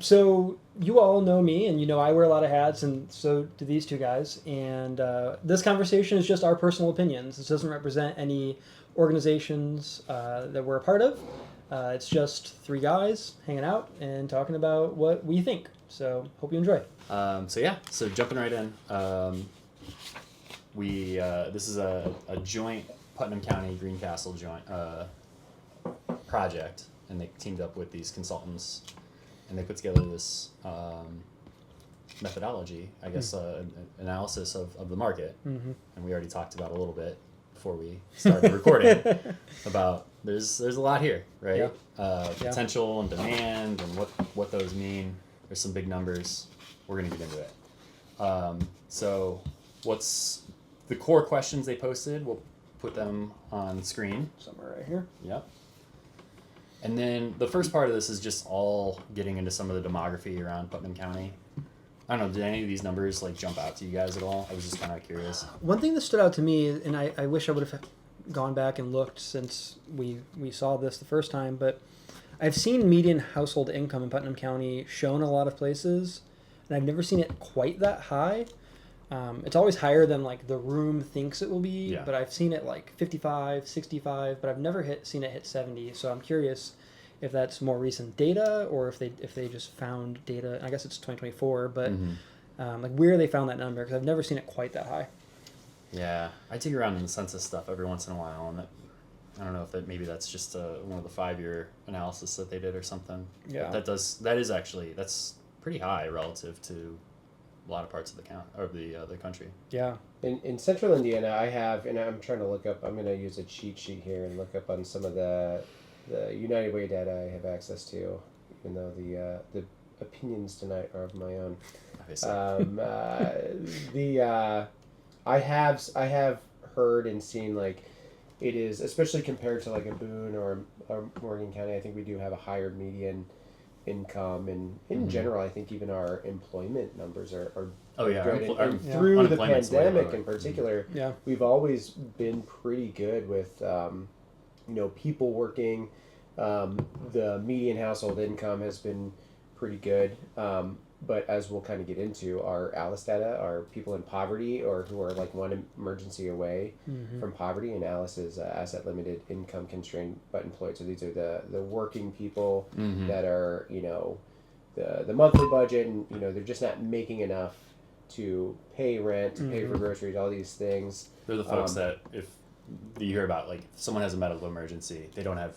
So you all know me, and you know I wear a lot of hats, and so do these two guys. And this conversation is just our personal opinions. This doesn't represent any organizations that we're a part of. It's just three guys hanging out and talking about what we think. So hope you enjoy. So jumping right in, this is a joint Putnam County Greencastle joint project, and they teamed up with these consultants, and they put together this methodology, I guess, analysis of the market. Mm-hmm. And we already talked about a little bit before we started recording about there's a lot here, right? Potential and demand and what those mean. There's some big numbers. We're going to get into it. So what's the core questions they posted? We'll put them on screen. Somewhere right here. Yep. And then the first part of this is just all getting into some of the demography around Putnam County. I don't know, did any of these numbers like jump out to you guys at all? I was just kind of curious. One thing that stood out to me, and I wish I would have gone back and looked since we saw this the first time, but I've seen median household income in Putnam County shown a lot of places, and I've never seen it quite that high. It's always higher than like the room thinks it will be, but I've seen it like 55, 65, but I've never seen it hit 70. So I'm curious if that's more recent data or if they just found data. I guess it's 2024, but like where they found that number, because I've never seen it quite that high. Yeah, I dig around in the census stuff every once in a while, and I don't know if maybe that's just one of the 5-year analysis that they did or something. Yeah, but that's pretty high relative to a lot of parts of the the country. Yeah. In central Indiana, I have, and I'm trying to look up, I'm going to use a cheat sheet here and look up on some of the United Way data I have access to, even though the opinions tonight are of my own. I have heard and seen, like, it is, especially compared to like a Boone or Morgan County, I think we do have a higher median income, and in general I think even our employment numbers are good. And through the pandemic in particular, we've always been pretty good with people working. The median household income has been pretty good, but as we'll kind of get into, our ALICE data are people in poverty or who are like one emergency away from poverty, and ALICE is asset limited, income constrained but employed. So these are the working people that are, the monthly budget, and they're just not making enough to pay rent, to pay for groceries, all these things. They're the folks that if you hear about, like, if someone has a medical emergency, they don't have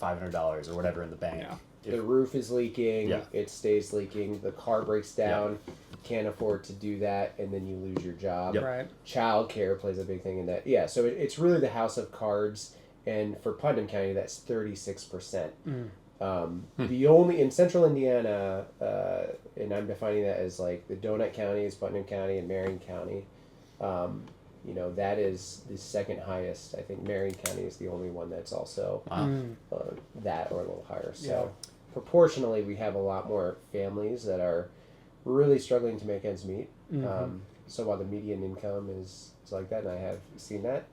$500 or whatever in the bank. The roof is leaking, it stays leaking, the car breaks down, can't afford to do that, and then you lose your job. Right. Child care plays a big thing in that. Yeah, so it's really the house of cards, and for Putnam County, that's 36%. The only, in central Indiana, and I'm defining that as like the donut counties, Putnam County and Marion County, that is the second highest. I think Marion County is the only one that's also that or a little higher. So proportionally, we have a lot more families that are really struggling to make ends meet. So while the median income is like that, and I have seen that,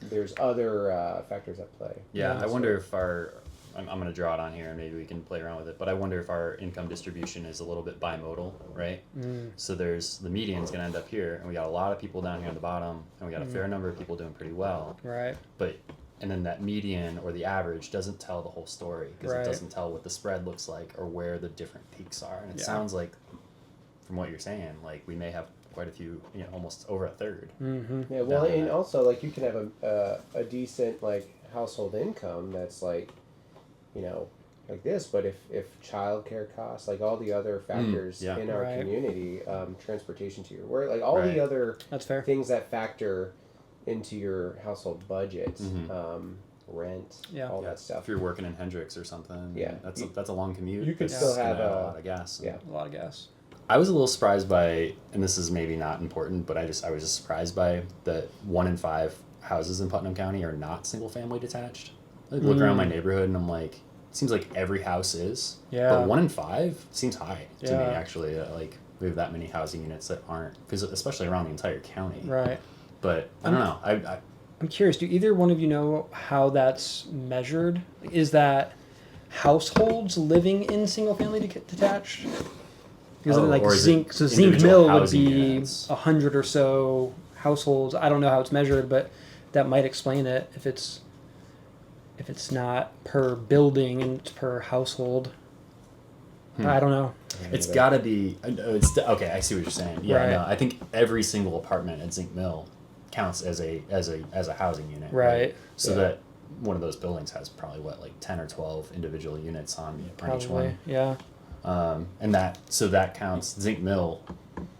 there's other factors at play. Yeah, I wonder if I'm going to draw it on here and maybe we can play around with it, but I wonder if our income distribution is a little bit bimodal, right? So there's the median's going to end up here, and we got a lot of people down here on the bottom, and we got a fair number of people doing pretty well. Right. And then that median or the average doesn't tell the whole story, because it doesn't tell what the spread looks like or where the different peaks are. And it sounds like, from what you're saying, like we may have quite a few, almost over a third. Yeah, well, and also, like, you can have a decent, like, household income that's like, like this, but if childcare costs, like all the other factors in our community, transportation to your work, like all the other things that factor into your household budget, rent, all that stuff. If you're working in Hendricks or something, that's a long commute. You could still have a lot of gas. A lot of gas. I was a little surprised by, and this is maybe not important, but I was just surprised by that 1 in 5 houses in Putnam County are not single family detached. I look around my neighborhood and I'm like, it seems like every house is. But 1 in 5 seems high to me, actually. Like, we have that many housing units that aren't, because especially around the entire county. Right. But I don't know. I'm curious, do either one of you know how that's measured? Is that households living in single-family detached. Because Oh, like or is Zinc, it so Zinc individual Mill would housing be units? 100 or so households. I don't know how it's measured, but that might explain it if it's not per building and it's per household. I don't know. It's got to be. Okay. I see what you're saying. Yeah. Right. No. I think every single apartment at Zinc Mill counts as a housing unit. Right. So Yeah. that one of those buildings has probably what, like 10 or 12 individual units on each Probably. one. Yeah. And that counts Zinc Mill.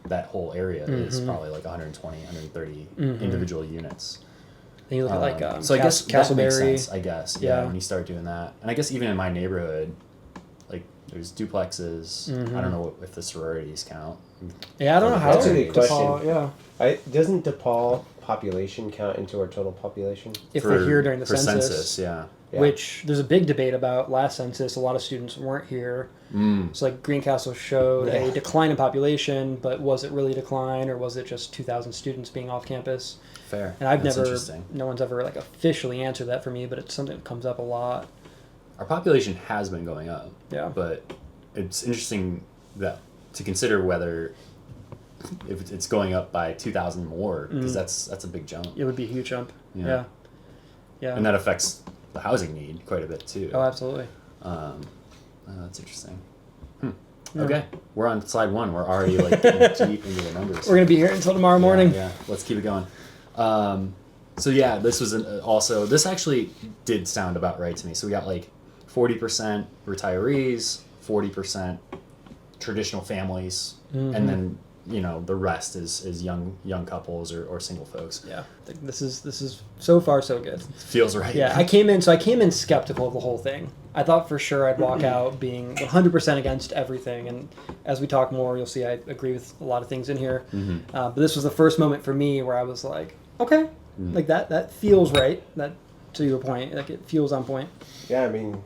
That whole area is probably like 120, 130 individual units. Then you look at like So I guess that makes Castleberry. sense. I guess Yeah. when you start doing that, and I guess even in my neighborhood, like there's duplexes. I don't know if the sororities count. Yeah, I don't know how. That's a good DePaul, question. yeah. Doesn't DePaul population count into our total population? If they're here during the for census. yeah. Yeah. Which there's a big debate about last census. A lot of students weren't here. So like Greencastle showed a Yeah. decline in population, but was it really a decline or was it just 2,000 students being off campus? Fair. And That's interesting. no one's ever like officially answered that for me, but it's something that comes up a lot. Our population has been going up. Yeah. But it's interesting that to consider whether if it's going up by 2,000 more, because that's a big jump. It would be a huge jump. Yeah. Yeah. Yeah. And that affects the housing need quite a bit too. Oh, absolutely. That's interesting. Yeah. Okay, we're on slide 1. We're already like getting deep into the numbers. We're gonna be here until tomorrow morning. Yeah, let's keep it going. So yeah, this was also this actually did sound about right to me. So we got like 40% retirees, 40% traditional families, and then the rest is young couples or single folks. Yeah. This is so far so good. Feels right. Yeah, I came in skeptical of the whole thing. I thought for sure I'd walk out being 100% against everything, and as we talk more, you'll see I agree with a lot of things in here. But this was the first moment for me where I was like, okay, like that feels right. That, to your point, like it feels on point. Yeah, I mean,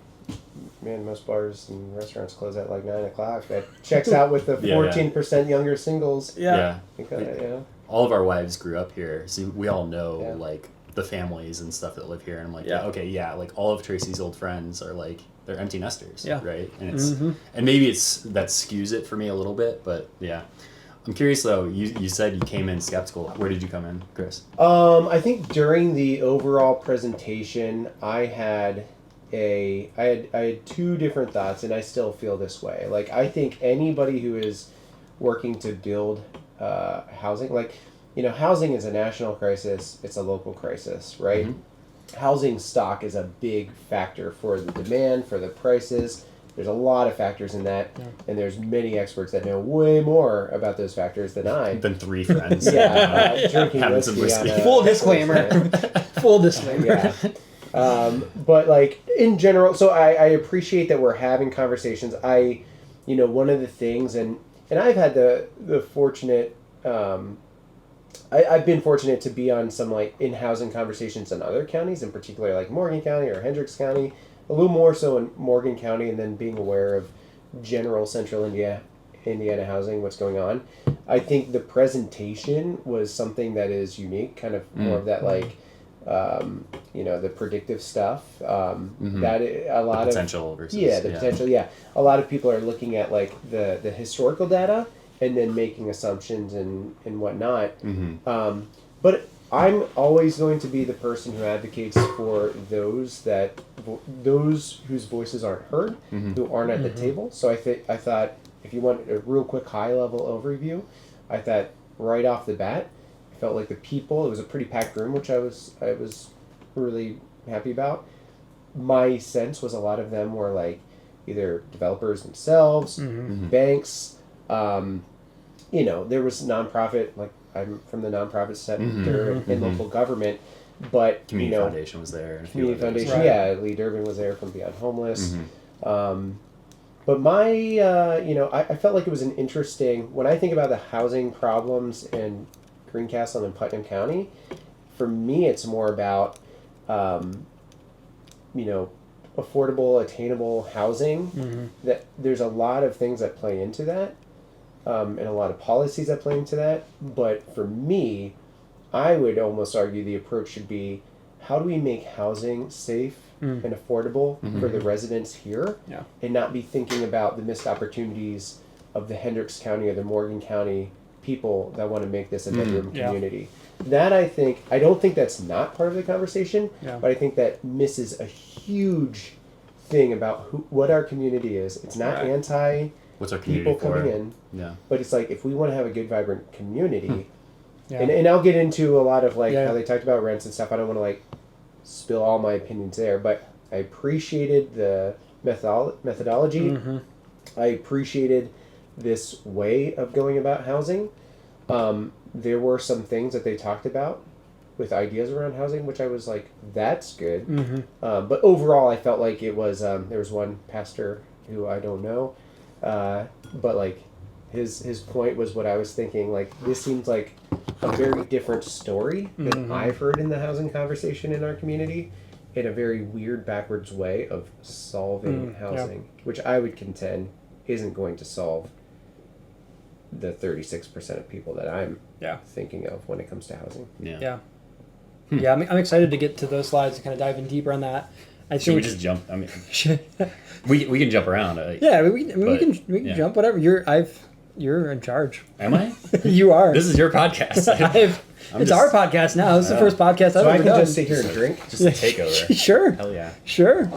man, most bars and restaurants close at like 9 o'clock. That checks out with the Yeah, 14% younger singles. Yeah. Because, All of our wives grew up here, so we all know Yeah. like the families and stuff that live here. And I'm like, Yeah. like all of Tracy's old friends are like they're empty nesters, Yeah. right? And it's and maybe that skews it for me a little bit, but yeah. I'm curious though. You said you came in skeptical. Where did you come in, Chris? I think during the overall presentation, I had two different thoughts, and I still feel this way. Like, I think anybody who is working to build housing, like, housing is a national crisis, it's a local crisis, right? Housing stock is a big factor for the demand, for the prices. There's a lot of factors in that, and there's many experts that know way more about those factors than I. Than 3 friends. Drinking Having some whiskey on whiskey. a Full disclaimer. Full disclaimer. Yeah. But like in general, so I appreciate that we're having conversations. One of the things, and I've had the fortunate, I've been fortunate to be on some like in-housing conversations in other counties, in particular like Morgan County or Hendricks County, a little more so in Morgan County, and then being aware of general central Indiana housing, what's going on. I think the presentation was something that is unique, kind of more of that like, the predictive stuff. That a lot Potential versus potential. Yeah, a lot of people are looking at like the historical data and then making assumptions and whatnot. But I'm always going to be the person who advocates for those whose voices aren't heard, who aren't at the table. So I thought if you want a real quick high level overview, I thought right off the bat, I felt like the people. It was a pretty packed room, which I was really happy about. My sense was a lot of them were like either developers themselves, banks. There was nonprofit, like I'm from the nonprofit sector and local government, but Community Foundation was there. And a few Community others. Foundation, Right. yeah, Lee Durbin was there from Beyond Homeless. But my, I felt like it was an interesting, when I think about the housing problems in Greencastle and Putnam County, for me it's more about, affordable, attainable housing. That there's a lot of things that play into that, and a lot of policies that play into that. But for me, I would almost argue the approach should be how do we make housing safe and affordable for the residents here, Yeah. and not be thinking about the missed opportunities of the Hendricks County or the Morgan County people that want to make this a bedroom Yeah. community. That I don't think that's not part of the conversation, Yeah. but I think that misses a huge thing about what our community is. It's not Right. anti What's our community people coming for? in, Yeah. but it's like if we want to have a good, vibrant community, Yeah. and I'll get into a lot of like Yeah. how they talked about rents and stuff. I don't want to like spill all my opinions there, but I appreciated the methodology. I appreciated this way of going about housing. There were some things that they talked about with ideas around housing, which I was like, that's good. But overall, I felt like it was, there was one pastor who I don't know, but like his point was what I was thinking. Like, this seems like a very different story than I've heard in the housing conversation in our community, in a very weird, backwards way of solving housing, which I would contend isn't going to solve the 36% of people that I'm thinking of when it comes to housing. Yeah. Yeah. Yeah, I'm excited to get to those slides and kind of dive in deeper on that. Should we just jump? I mean, we can jump around. Yeah, we can yeah. jump whatever. You're in charge. Am I? You are. This is your podcast. It's our podcast now. This is the first podcast I've So I ever can done. just sit here and drink. Just a takeover. Sure. Hell yeah. Sure.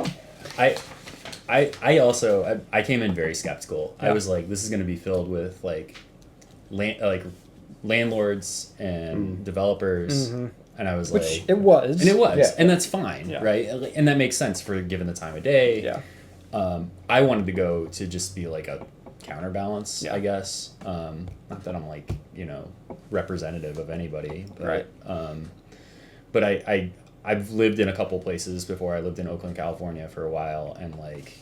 I also I came in very skeptical. Yeah. I was like, this is going to be filled with like landlords and developers, and I was Which like, it was. and it was, Yeah. and that's fine, Yeah. right? And that makes sense for given the time of day. Yeah. I wanted to go to just be like a counterbalance, Yeah. I guess. Not that I'm like representative of anybody, but, Right. But I've lived in a couple places before. I lived in Oakland, California for a while, and like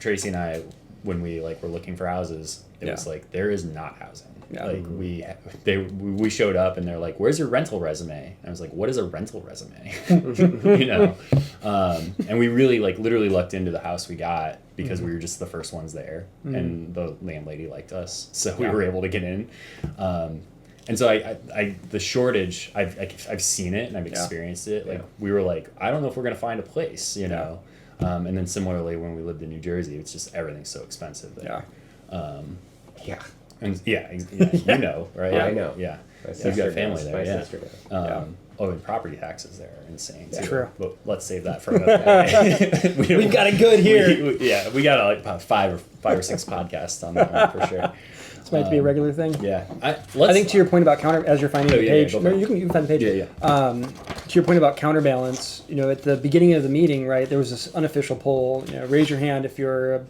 Tracy and I, when we like were looking for houses, it was like there is not housing. Yeah. Like we showed up and they're like, "Where's your rental resume?" And I was like, "What is a rental resume?" And we really like literally lucked into the house we got because we were just the first ones there, and the landlady liked us, so we were able to get in. And so I the shortage, I've seen it and I've experienced it. Like we were like, I don't know if we're gonna find a place, you know. And then similarly, when we lived in New Jersey, it's just everything's so expensive there. Yeah. And you know, right? Yeah, I know. Yeah. My You've sister got family does. there. My yeah. sister does. Oh, and property taxes there are insane too. True. But let's save that for another day. We've got it good here. We got like about five or six podcasts on that one for sure. It's meant to be a regular thing. Yeah. I think to your point about as you're finding the page, go for it. you can find the page. Yeah. To your point about counterbalance, at the beginning of the meeting, right, there was this unofficial poll. Raise your hand if you're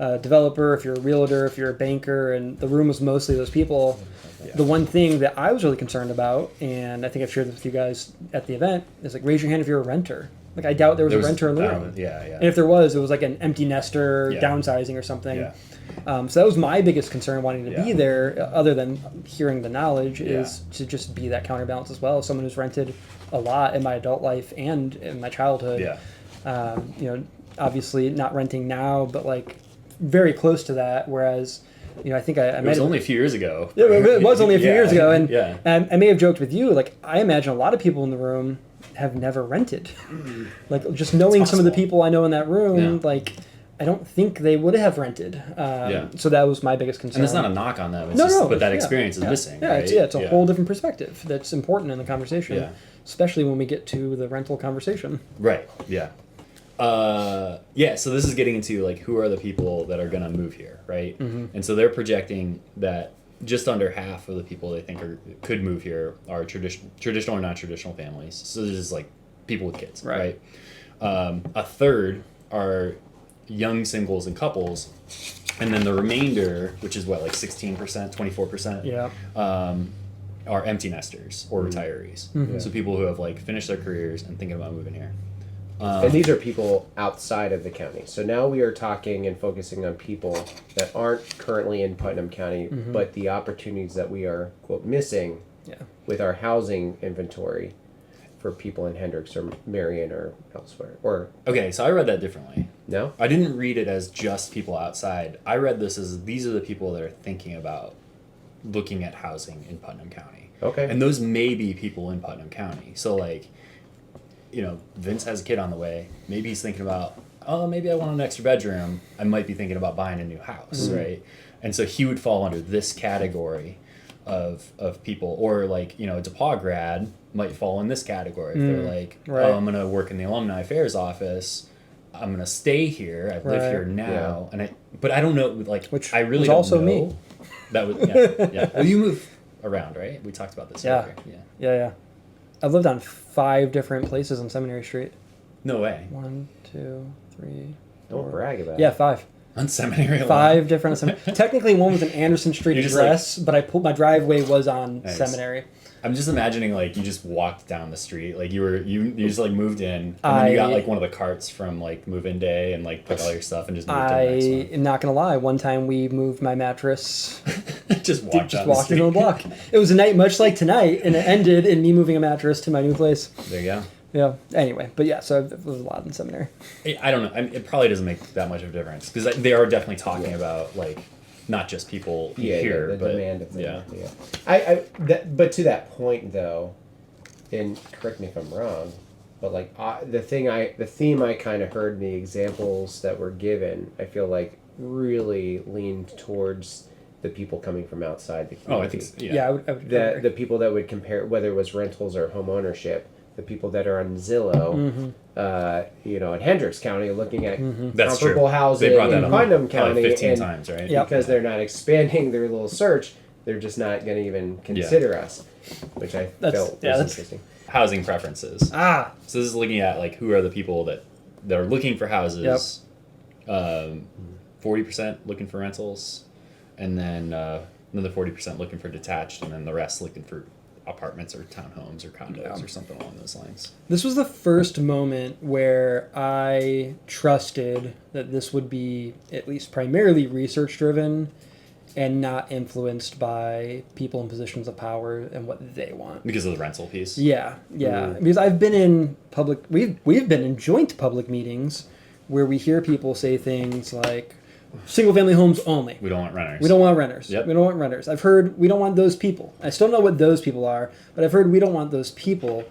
a developer, if you're a realtor, if you're a banker, and the room was mostly those people. The one thing that I was really concerned about, and I think I've shared this with you guys at the event, is like raise your hand if you're a renter. Like I doubt there was a renter in the room. Yeah. And if there was, it was like an empty nester downsizing or something. Yeah. So that was my biggest concern wanting to be there, other than hearing the knowledge, is to just be that counterbalance as well. Someone who's rented a lot in my adult life and in my childhood. Yeah. Obviously not renting now, but like very close to that. Whereas, I think I It was only a few years ago. Yeah, it was only a few years ago, and yeah. and I may have joked with you. Like I imagine a lot of people in the room have never rented. Like just knowing some of the people I know in that room, like I don't think they would have rented. So that was my biggest concern. And it's not a knock on them. It's but that experience is missing. Yeah, right? it's a whole different perspective that's important in the conversation. Yeah. Especially when we get to the rental conversation. Right. Yeah. So this is getting into like who are the people that are going to move here, right? And so they're projecting that just under half of the people they think could move here are traditional or non-traditional families. So this is like people with kids, right? A third are young singles and couples, and then the remainder, which is like 16%, 24%, are empty nesters or retirees. So people who have like finished their careers and thinking about moving here. And these are people outside of the county. So now we are talking and focusing on people that aren't currently in Putnam County, but the opportunities that we are, quote, missing with our housing inventory for people in Hendricks or Marion or elsewhere. Or Okay, so I read that differently. no? I didn't read it as just people outside. I read this as these are the people that are thinking about looking at housing in Putnam County. Okay. And those may be people in Putnam County. So like Vince has a kid on the way. Maybe he's thinking about, oh, maybe I want an extra bedroom. I might be thinking about buying a new house, right? And so he would fall under this category of people, or like, a DePaul grad might fall in this category. If they're like, Right. oh, I'm going to work in the alumni affairs office. I'm going to stay here. I live Right. here now. Yeah. But I don't know, like, Which I really was don't also know. me. That was, yeah. Well, you move around, right? We talked about this Yeah. earlier. Yeah. Yeah. I've lived on 5 different places on Seminary Street. No way. 1, 2, 3. Don't 4. brag about Yeah, it. 5. On seminary alone. 5 different. Technically, one was an Anderson Street You just, address, but I pulled my driveway was on Nice. Seminary. I'm just imagining like you just walked down the street, like you just like moved in, and then you got like one of the carts from like move-in day and like put all your stuff and just moved to the next I am not gonna lie. One time we moved my mattress. one. Just walked Just down walked the into street. a block. It was a night much like tonight, and it ended in me moving a mattress to my new place. There you go. Yeah. Anyway, but yeah, so I've lived a lot in Seminary. I don't know. I mean, it probably doesn't make that much of a difference because they are definitely talking about like not just people here, the but demand of the yeah. But to that point though, and correct me if I'm wrong, but like the theme I kind of heard in the examples that were given, I feel like really leaned towards the people coming from outside the community. Oh, I think so. Yeah, I would agree. The people that would compare whether it was rentals or home ownership, the people that are on Zillow, in Hendricks County looking at That's true. comparable housing They brought that in up Putnam probably County 15 and times, right? Yep. because they're not expanding their little search, they're just not going to even consider us, which I felt was interesting. Housing preferences. Ah, So this is looking at like who are the people that are looking for houses. 40% looking for rentals, and then another 40% looking for detached, and then the rest looking for apartments or townhomes or condos or something along those lines. this was the first moment where I trusted that this would be at least primarily research driven and not influenced by people in positions of power and what they want. Because of the rental piece. Yeah. Because I've been in we've been in joint public meetings where we hear people say things like single family homes only. We don't want renters. We don't want renters. Yep. We don't want renters. I've heard we don't want those people. I still don't know what those people are, but I've heard we don't want those people.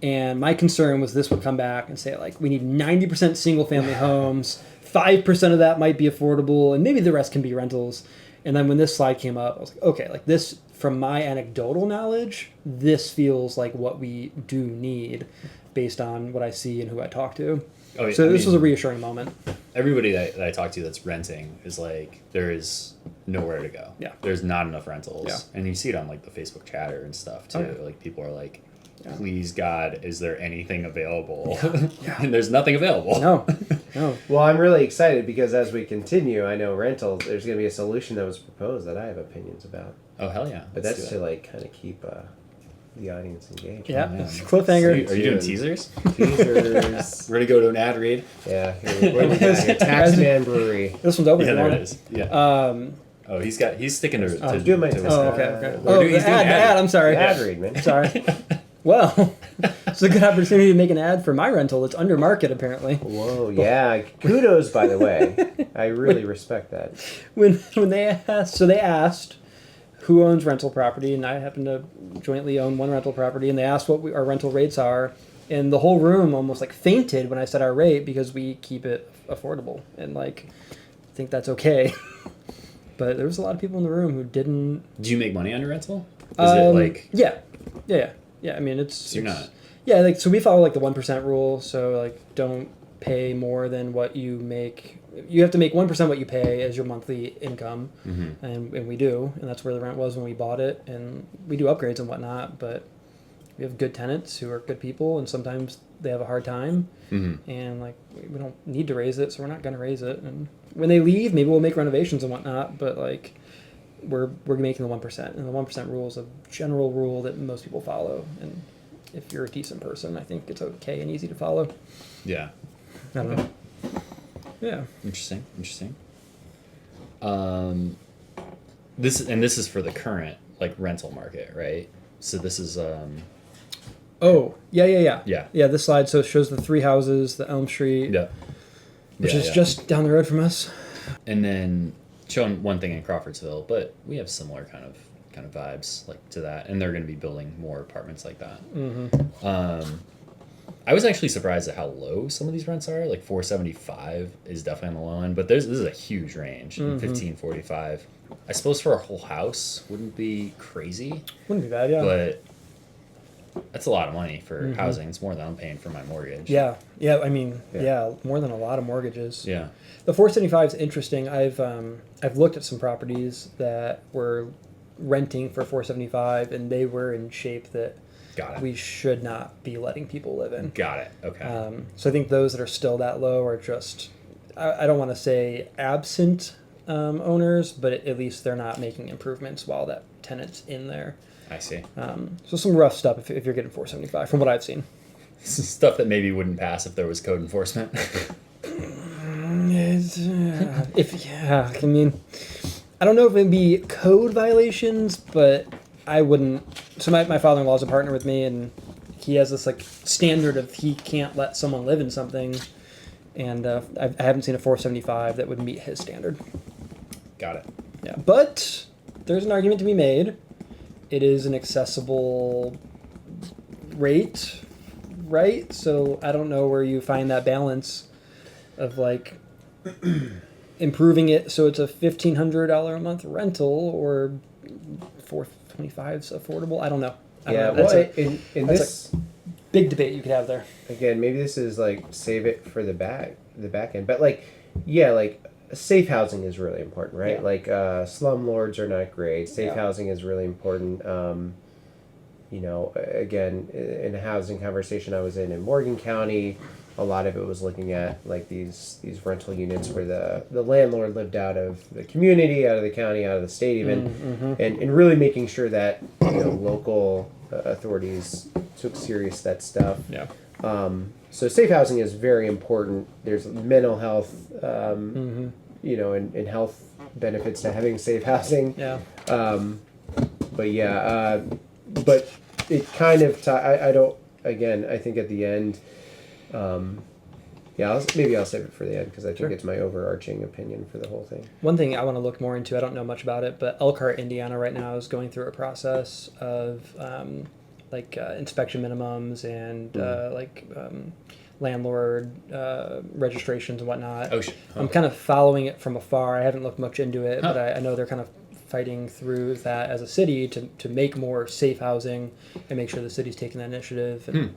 And my concern was this would come back and say like we need 90% single family homes, 5% of that might be affordable, and maybe the rest can be rentals. And then when this slide came up, I was like, okay, like this, from my anecdotal knowledge, this feels like what we do need based on what I see and who I talk to. Oh, yeah, So I this was a mean, reassuring moment. everybody that I talk to that's renting is like, there is nowhere to go. Yeah. There's not enough rentals. Yeah. And you see it on like the Facebook chatter and stuff too. Oh, yeah. Like people are like, Yeah. please God, is there anything available? Yeah. And there's nothing available. No. Well, I'm really excited because as we continue, I know rentals, there's going to be a solution that was proposed that I have opinions about. Oh, hell yeah. But Let's that's do to it. like kind of keep the audience engaged. Yeah. Oh, man. Cliffhanger. Are you doing Soon. teasers? Teasers. We're going to go to an ad read. Yeah. What do we got here? Taxman Brewery. This one's open. Yeah, if you there want it is. Yeah. Oh, he's sticking to. I'm doing my to his- okay. Okay. We're Oh, he's the doing ad. The ad. ad. I'm sorry. Ad read, man. Sorry. Well, it's a good opportunity to make an ad for my rental. It's under market apparently. Whoa, yeah. Kudos, by the way. I really respect that. When they asked who owns rental property, and I happen to jointly own one rental property, and they asked what our rental rates are, and the whole room almost like fainted when I said our rate because we keep it affordable and like I think that's okay. But there was a lot of people in the room who didn't. Do you make money on your rental? Is it like? Yeah. I mean, it's. So you're not. Yeah, like so we follow like the 1% rule. So like don't pay more than what you make. You have to make 1% what you pay as your monthly income, and we do, and that's where the rent was when we bought it. And we do upgrades and whatnot, but we have good tenants who are good people, and sometimes they have a hard time, and like we don't need to raise it, so we're not going to raise it. And when they leave, maybe we'll make renovations and whatnot, but like we're making the 1%, and the 1% rule is a general rule that most people follow, and if you're a decent person, I think it's okay and easy to follow. Yeah. I don't know. Yeah. Interesting. This is for the current like rental market, right? So this is Oh, yeah. Yeah. Yeah, this slide so it shows the 3 houses, the Elm Street, which is just down the road from us. and then showing one thing in Crawfordsville, but we have similar kind of vibes like to that, and they're going to be building more apartments like that. I was actually surprised at how low some of these rents are. Like 475 is definitely on the low end, but this is a huge range. 1545. I suppose for a whole house wouldn't be crazy, Wouldn't be bad, yeah. but that's a lot of money for housing. It's more than I'm paying for my mortgage. Yeah, I mean, more than a lot of mortgages. Yeah. The 475 is interesting. I've looked at some properties that were renting for 475, and they were in shape that Got it. we should not be letting people live in. Got it. Okay. So I think those that are still that low are just, I don't want to say absent owners, but at least they're not making improvements while that tenant's in there. I see. So some rough stuff if you're getting 475 from what I've seen. Stuff that maybe wouldn't pass if there was code enforcement. I mean, I don't know if it'd be code violations, but I wouldn't. So my father-in-law's a partner with me, and he has this like standard of he can't let someone live in something, and I haven't seen a 475 that would meet his standard. Got it. Yeah, but there's an argument to be made. It is an accessible rate, right? So I don't know where you find that balance of like improving it so it's a $1,500 a month rental or 425 is affordable. I don't know. I don't know. That's a big debate you could have there. Again, maybe this is like save it for the back end, but like safe housing is really important, right? Yeah. Like slumlords are not great. Safe Yeah. housing is really important. Again, in a housing conversation I was in Morgan County, a lot of it was looking at like these rental units where the landlord lived out of the community, out of the county, out of the state even, and really making sure that local authorities took serious that stuff. Yeah. So safe housing is very important. There's mental health, and health benefits to having safe housing. Yeah. But it kind of, I don't, again, I think at the end, maybe I'll save it for the end because I think it's my overarching opinion for the whole thing. One thing I want to look more into, I don't know much about it, but Elkhart, Indiana right now is going through a process of inspection minimums and landlord registrations and whatnot. Oh, shit. I'm kind of following it from afar. I haven't looked much into it, but I know they're kind of fighting through that as a city to make more safe housing and make sure the city's taking that initiative. And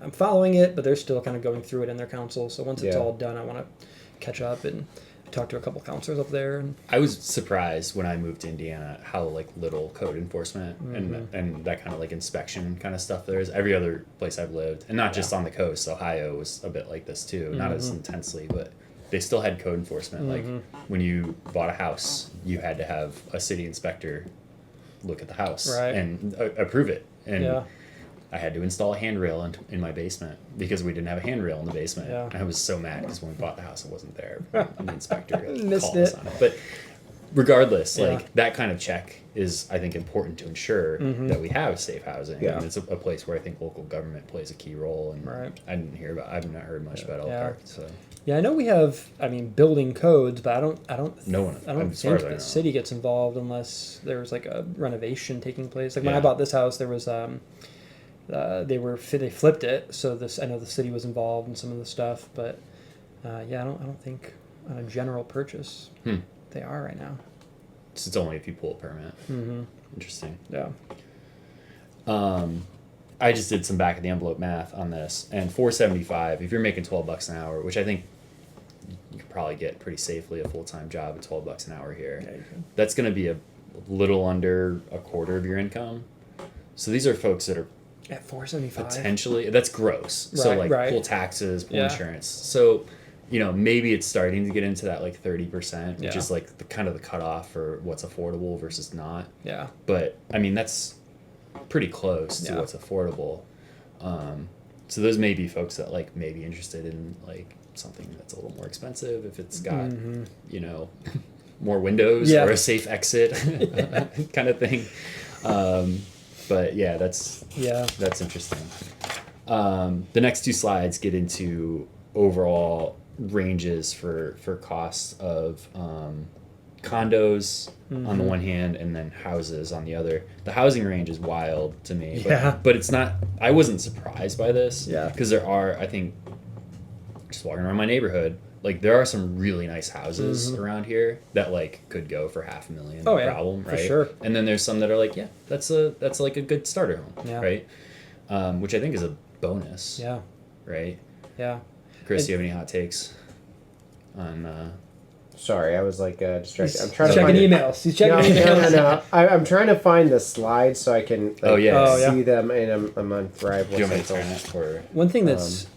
I'm following it, but they're still kind of going through it in their council. So once it's all done, I want to catch up and talk to a couple counselors up there. And I was surprised when I moved to Indiana how like little code enforcement and that kind of like inspection kind of stuff there is. Every other place I've lived, and not just on the coast. Ohio was a bit like this too, not as intensely, but they still had code enforcement. Like when you bought a house, you had to have a city inspector look at the house and approve it. And I had to install a handrail in my basement because we didn't have a handrail in the basement. Yeah. And I was so mad because when we bought the house, it wasn't there. And the inspector Missed called us it. on it. But regardless, like that kind of check is, I think, important to ensure that we have safe housing. Yeah. And it's a place where I think local government plays a key role. And I've not heard much about Elkhart. So yeah, I know we have, building codes, but I don't as far think as I know. the city gets involved unless there's like a renovation taking place. Like when I Yeah. bought this house, there was they flipped it, so I know the city was involved in some of the stuff, but I don't think on a general purchase they are right now. it's only if you pull a permit. Interesting. Yeah. I just did some back of the envelope math on this, and $475 if you're making $12 an hour, which I think you could probably get pretty safely a full-time job at $12 an hour here. Yeah, you can. That's going to be a little under a quarter of your income. So these are folks that are At 475. potentially, that's gross. So like pull taxes, pull insurance. So, maybe it's starting to get into that like 30%, which is like the kind of the cutoff for what's affordable versus not. Yeah. But I mean, that's pretty close to what's affordable. So those may be folks that like may be interested in like something that's a little more expensive if it's got, more windows or a safe exit kind of thing. But yeah, that's interesting. The next two slides get into overall ranges for costs of condos on the one hand and then houses on the other. The housing range is wild to me. Yeah. But it's not. I wasn't surprised by this. Yeah. Because there are, I think, just walking around my neighborhood, like there are some really nice houses around here that like could go for $500,000. Oh, No yeah, problem, for right? sure. And then there's some that are like, yeah, that's like a good starter home, Yeah. right? Which I think is a bonus, Yeah. right? Yeah. Chris, do you have any hot takes on? Sorry, I was like distracted. He's I'm trying to checking find emails. He's checking No, emails. no. I'm trying to find the slides so I can like, Oh, yeah. Oh, yeah. see them, and I'm on Thrive. Do you want me to Central. turn it or? One thing that's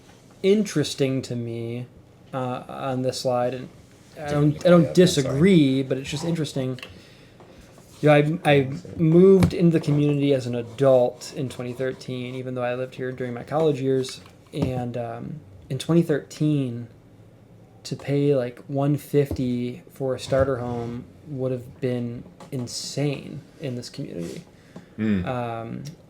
interesting to me on this slide, and I don't disagree, but it's just interesting. I moved into the community as an adult in 2013, even though I lived here during my college years. And in 2013, to pay like $150 for a starter home would have been insane in this community. I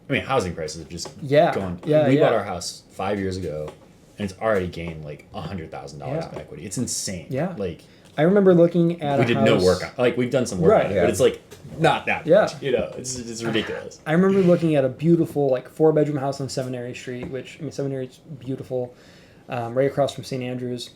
mean, housing prices have just Yeah, gone. yeah, we yeah. bought our house 5 years ago, and it's already gained like $100,000 Yeah. of equity. It's insane. Yeah. Like I remember looking at we a did house. no work on. Like we've done some work Right, on it, yeah. but it's like not that Yeah. much. You know, it's ridiculous. I remember looking at a beautiful like 4-bedroom house on Seminary Street, which I mean Seminary's beautiful, right across from St. Andrews.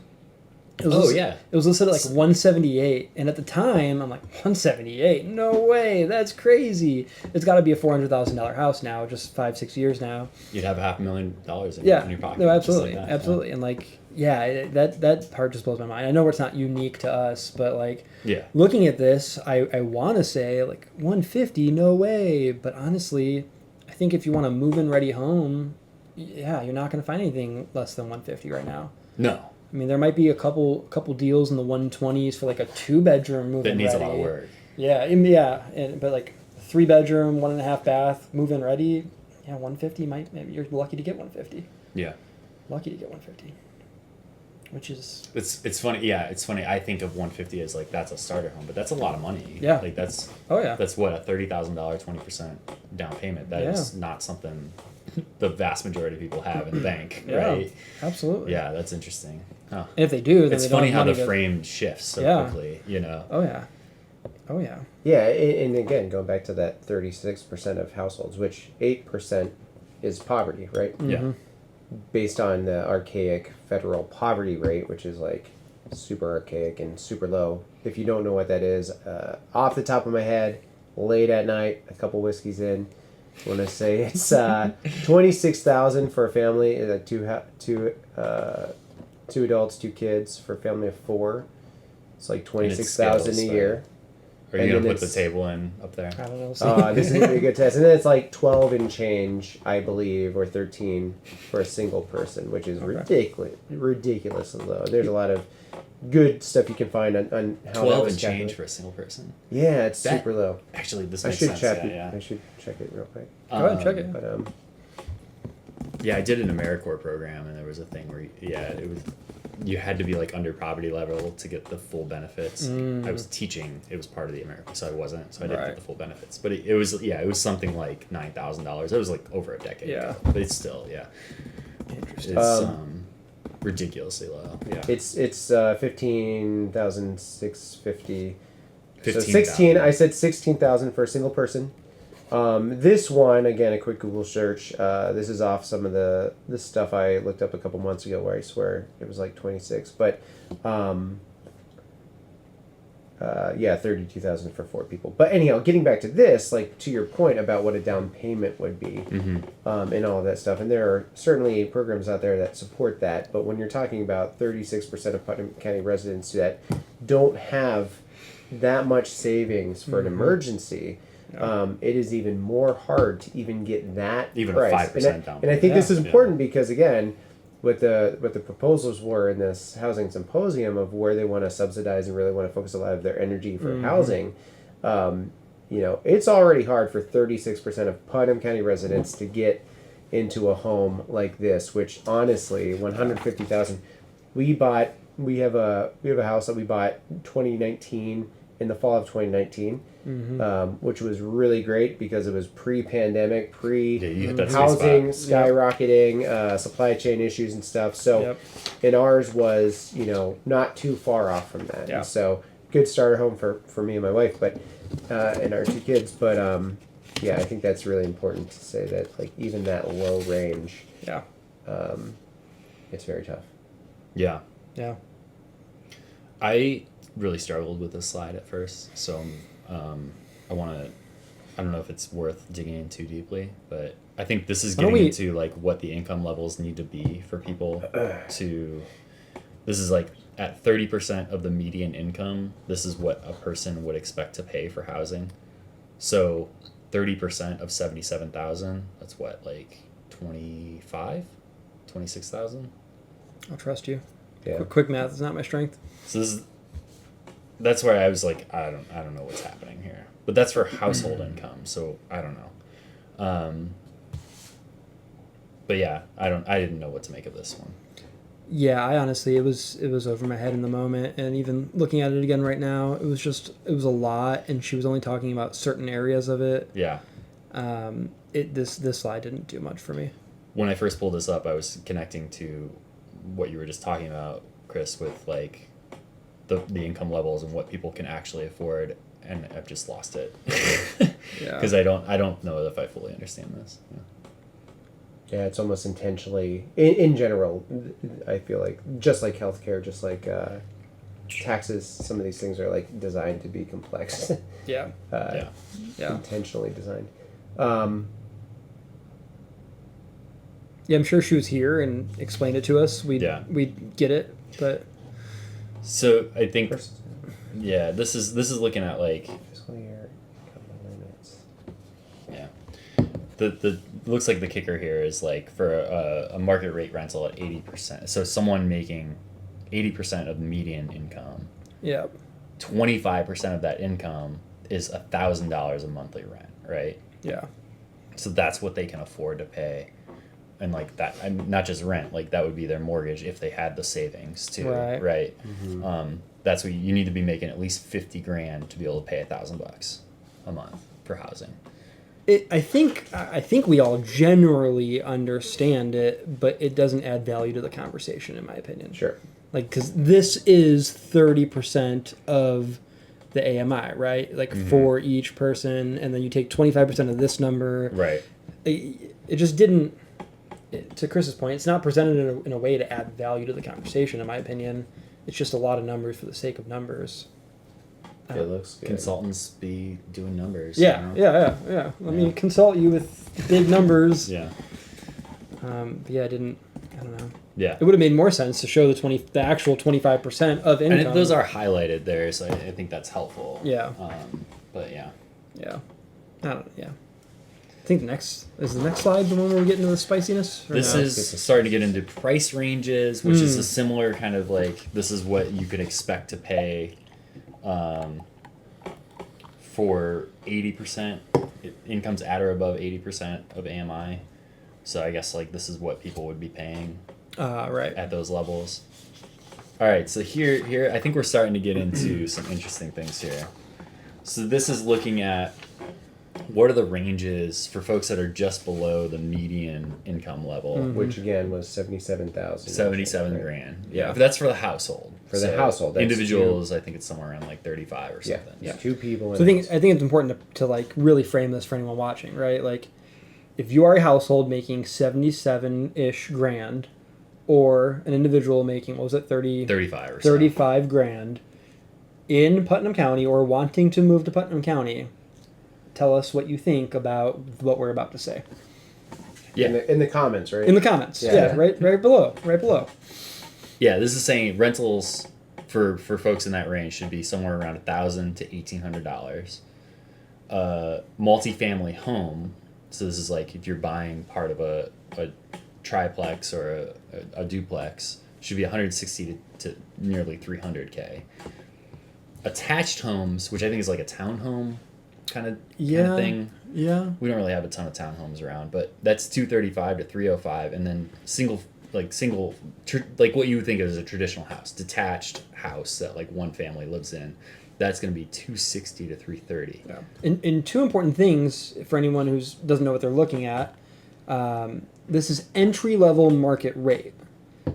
It was listed, yeah. It was listed at like 178, and at the time I'm like 178? No way, that's crazy. It's got to be a $400,000 house now, just 5-6 years now. You'd have $500,000 in, Yeah, in your pocket. no, just absolutely, like that, absolutely, and like that part just blows my mind. I know it's not unique to us, but like Yeah. looking at this, I want to say like 150, no way. But honestly, I think if you want a move-in ready home, yeah, you're not going to find anything less than 150 right now. No, I mean, there might be a couple deals in the 120s for like a 2-bedroom move-in that needs ready. a lot of work. Yeah, but like 3-bedroom, 1.5 bath, move-in ready. Yeah, 150 maybe you're lucky to get 150. Yeah. Lucky to get 150. Which is It's funny. Yeah, it's funny. I think of 150 as like that's a starter home, but that's a lot of money. Yeah. Like that's yeah. what a $30,000 20% down payment. That is not something the vast majority of people have in the bank, Yeah, right? absolutely. Yeah, that's interesting. Huh. And if they do, then It's they don't funny have how the money to- frame shifts so Yeah. quickly. You know. Oh yeah. Oh yeah. Yeah, and again, going back to that 36% of households, which 8% is poverty, right? Yeah. Based on the archaic federal poverty rate, which is like super archaic and super low. If you don't know what that is, off the top of my head, late at night, a couple whiskeys in, I want to say it's 26,000 for a family, two adults, 2 kids for a family of 4. It's like 26,000 a scales, year. Are you And gonna then put the it's- table in up there? I don't know. This is gonna be a good test, and then it's like 12 and change, I believe, or 13 for a single person, which is ridiculously low. There's a lot of good stuff you can find on how 12 that was and change calculated. for a single person. Yeah, it's That- super low. Actually, this I makes should sense. check. Yeah, I should check it real quick. Go ahead, check it. But Yeah, I did an AmeriCorps program, and there was a thing where you had to be like under poverty level to get the full benefits. I was teaching; it was part of the AmeriCorps, so I wasn't. So I didn't Right. get the full benefits. But it was something like $9,000. It was like over a decade Yeah. ago, but it's still Interesting. it's ridiculously low. Yeah, it's 15,650. So 15,000. 16. I said 16,000 for a single person. This one, again, a quick Google search. This is off some of the stuff I looked up a couple months ago, where I swear it was like 26. But yeah, 32,000 for 4 people. But anyhow, getting back to this, like to your point about what a down payment would be, and all of that stuff, and there are certainly programs out there that support that. But when you're talking about 36% of Putnam County residents that don't have that much savings for an emergency, it is even more hard to even get that Even price. 5% down And I think this is Yeah. important because again, what the proposals were in this housing symposium of where they want to subsidize and really want to focus a lot of their energy for housing, it's already hard for 36% of Putnam County residents to get into a home like this, which honestly, 150,000. We have a house that we bought 2019 in the fall of 2019. Which was really great because it was pre-pandemic, you hit that sweet housing spot. skyrocketing, supply chain issues and stuff. So, Yep. and ours was, not too far off from that. Yeah. And so good starter home for me and my wife, but and our 2 kids. But yeah, I think that's really important to say that like even that low range, Yeah. it's very tough. Yeah. Yeah. I really struggled with this slide at first, so I don't know if it's worth digging in too deeply, but I think this is getting into like what the income levels need to be for people to. This is like at 30% of the median income. This is what a person would expect to pay for housing. So 30% of 77,000. That's what, like 26,000. I'll trust you. Yeah. Quick math is not my strength. So that's where I was like, I don't know what's happening here. But that's for household income, so I don't know. But yeah, I didn't know what to make of this one. Yeah, I honestly, it was over my head in the moment, and even looking at it again right now, it was a lot, and she was only talking about certain areas of it. Yeah. This slide didn't do much for me. When I first pulled this up, I was connecting to what you were just talking about, Chris, with like the income levels and what people can actually afford, and I've just lost it. Yeah. Because I don't know if I fully understand this. Yeah. Yeah, it's almost intentionally, in general, I feel like, just like healthcare, just like taxes, some of these things are like designed to be complex. Yeah. Yeah. Intentionally designed. Yeah, I'm sure she was here and explained it to us. We'd get it, but So I think First, yeah, this is looking at like fiscal year income limits. yeah. The looks like the kicker here is like for a market rate rental at 80%. So someone making 80% of the median income, yeah. 25% of that income is $1,000 a monthly rent, right? Yeah. So that's what they can afford to pay, and like that, and not just rent, like that would be their mortgage if they had the savings too, Right. That's what you need to be making at least $50,000 to be able to pay $1,000 a month for housing. I think we all generally understand it, but it doesn't add value to the conversation, in my opinion. Sure. Like, because this is 30% of the AMI, right? Like for each person, and then you take 25% of this number. Right. It just didn't. To Chris's point, it's not presented in a way to add value to the conversation, in my opinion. It's just a lot of numbers for the sake of numbers. It looks good. Consultants be doing numbers. Yeah. Let me consult you with big numbers. Yeah. But yeah, I don't know. Yeah. It would have made more sense to show the actual 25% of income. And those are highlighted there, so I think that's helpful. Yeah. But yeah. Yeah. Yeah. I think the next slide the one where we get into the spiciness? This is starting to get into price ranges, which is a similar kind of like, this is what you could expect to pay for 80%. Incomes at or above 80% of AMI. So I guess like this is what people would be paying right. at those levels. All right, so here I think we're starting to get into some interesting things here. So this is looking at what are the ranges for folks that are just below the median income level, Which again was 77,000. 77 right? grand. Yeah. But that's for the household. For the household, that's individuals, I think it's somewhere around like 35 or Yeah, something. yeah. 2 people. So I think it's important to like really frame this for anyone watching, right? Like, if you are a household making 77-ish grand, or an individual making, what was it, 35 or 35 grand in Putnam County or wanting to move to Putnam County, tell us what you think about what we're about to say. Yeah. In the comments, right? In the comments. Yeah, right below. Yeah, this is saying rentals for folks in that range should be somewhere around $1,000 to $1,800. Multifamily home, so this is like if you're buying part of a triplex or a duplex, should be 160 to nearly 300K. Attached homes, which I think is like a townhome kind of thing. Yeah. We don't really have a ton of townhomes around, but that's 235 to 305, and then single like what you would think of as a traditional house, detached house that like one family lives in, that's going to be 260 to 330. Yeah. And two important things for anyone who doesn't know what they're looking at. This is entry level market rate.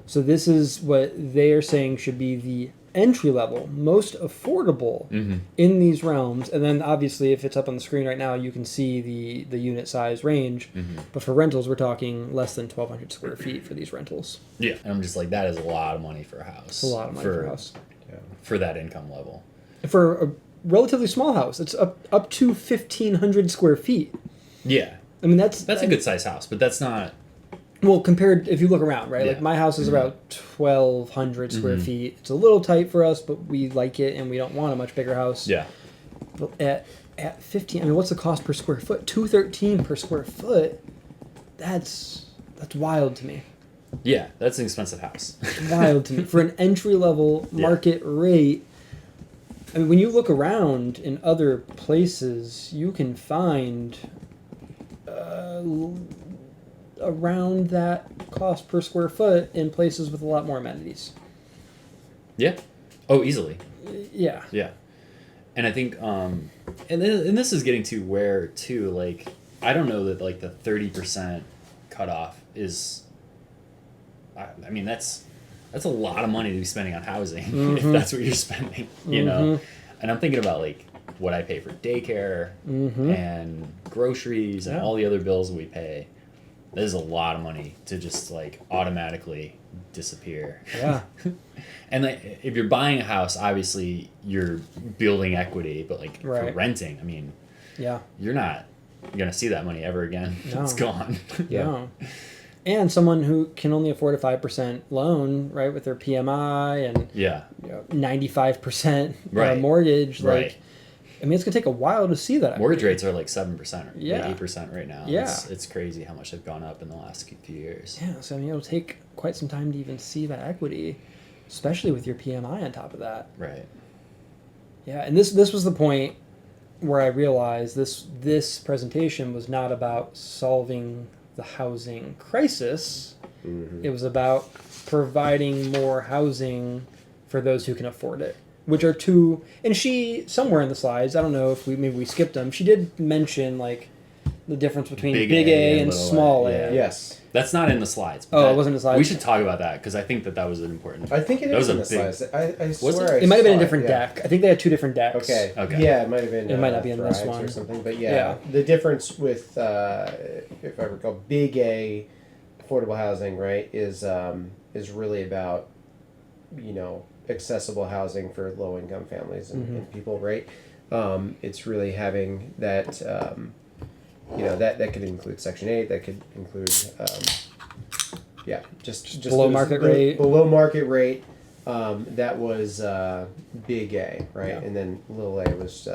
So this is what they are saying should be the entry level, most affordable in these realms. And then obviously, if it's up on the screen right now, you can see the unit size range. But for rentals, we're talking less than 1,200 square feet for these rentals. Yeah, and I'm just like, that is a lot of money for a house. It's a lot of money for a house. For that income level. For a relatively small house, it's up to 1,500 square feet. Yeah. I mean, that's a good size house, but that's not. Well, compared, if you look around, right? Yeah. Like my house is about 1,200 square feet. It's a little tight for us, but we like it, and we don't want a much bigger house. Yeah. But at 15, I mean, what's the cost per square foot? $213 per square foot. That's wild to me. Yeah, that's an expensive house. Wild to me for an entry level market rate. I mean, when you look around in other places, you can find around that cost per square foot in places with a lot more amenities. Yeah. Oh, easily. Yeah. Yeah. And I think, and this is getting to where, too, like, I don't know that, like, the 30% cutoff is, I mean, that's a lot of money to be spending on housing, if that's what you're spending, you know? And I'm thinking about, like, what I pay for daycare and groceries and all the other bills that we pay. That is a lot of money to just, like, automatically disappear. Yeah. And like, if you're buying a house, obviously you're building equity, but like for Right. renting, I mean, you're not gonna see that money ever again. No. It's gone. No. And someone who can only afford a 5% loan, right, with their PMI and 95% Right. mortgage, like, Right. I mean, it's gonna take a while to see that. Mortgage rates are like 7% or Yeah. 8% right now. Yeah. It's crazy how much they've gone up in the last few years. Yeah, so I mean, it'll take quite some time to even see that equity, especially with your PMI on top of that. Right. Yeah, and this was the point where I realized this presentation was not about solving the housing crisis. It was about providing more housing for those who can afford it, which are two. And she, somewhere in the slides, I don't know if maybe we skipped them, she did mention like the difference between big A and little small A. yeah. Yes. That's not in the slides. Oh, that- it wasn't in the slides? We should talk about that because I think that was an important. I think it That is was in a the big- slides. I Was swear it? It might have been a saw different deck. I think they had two different decks. Okay. Okay. Yeah, it might have been. It might not be in this Thrives one. or something. But Yeah. the difference with, if I recall, big A affordable housing, right, is really about, accessible housing for low income families and people, right? It's really having that, that could include Section 8. That could include, just below market rate. Below market rate. That was big A, right? Yeah. And then little A was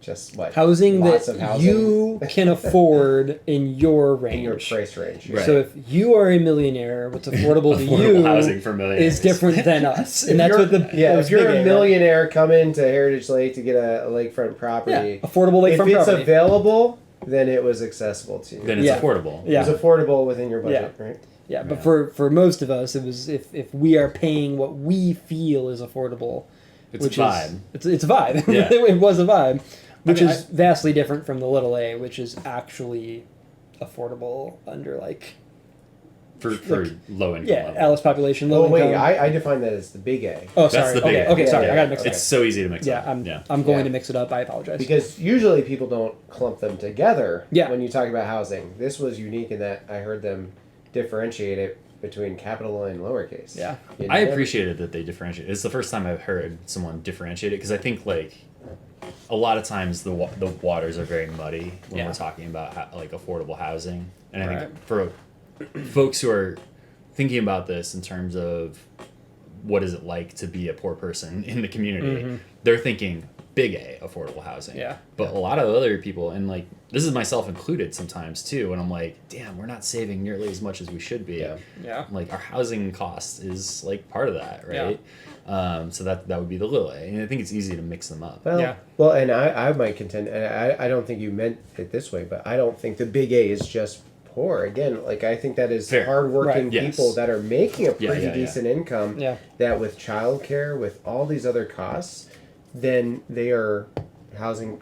just what Housing lots that of housing you can afford in your range. in your price range. Right. So if you are a millionaire, what's affordable to Affordable you housing for millionaires is different than us, and If that's you're- what the if you're big a A, right? millionaire coming to Heritage Lake to get a lakefront property, affordable if lakefront it's property. available, then it was accessible to you. Then it's Yeah. affordable. Yeah. It was affordable within your budget, right? Yeah, but Yeah. for most of us, it was if we are paying what we feel is affordable, It's which a vibe. It's a vibe. Yeah. It was a vibe, which mean, is vastly different from the little A, which is actually affordable under like for low income level. Alice population, low Oh wait, income. I defined that as the big A. Oh, That's sorry. the big Okay, A. okay, sorry. Yeah, I got to mix it It's up. so easy to mix Yeah, up. I'm going Yeah. to mix it up. I apologize. Because usually people don't clump them together Yeah. when you talk about housing. This was unique in that I heard them differentiate it between capital and lowercase. Yeah. You I never- appreciated that they differentiate. It's the first time I've heard someone differentiate it because I think like a lot of times the waters are very muddy when Yeah. we're talking about like affordable housing, and I Right. think for folks who are thinking about this in terms of what is it like to be a poor person in the community, they're thinking big A affordable housing. Yeah. But a lot of other people, and like this is myself included sometimes too, and I'm like, damn, we're not saving nearly as much as we should be. Yeah. Yeah. Like our housing cost is like part of that, right? So that would be the little A, and I think it's easy to mix them up. Well, Yeah. well, and I might contend, and I don't think you meant it this way, but I don't think the big A is just poor. Again, like I think that is Fair. hardworking Right. Yes. people that are making a Yeah, pretty yeah, yeah. decent income. Yeah. That with childcare, with all these other costs, then they are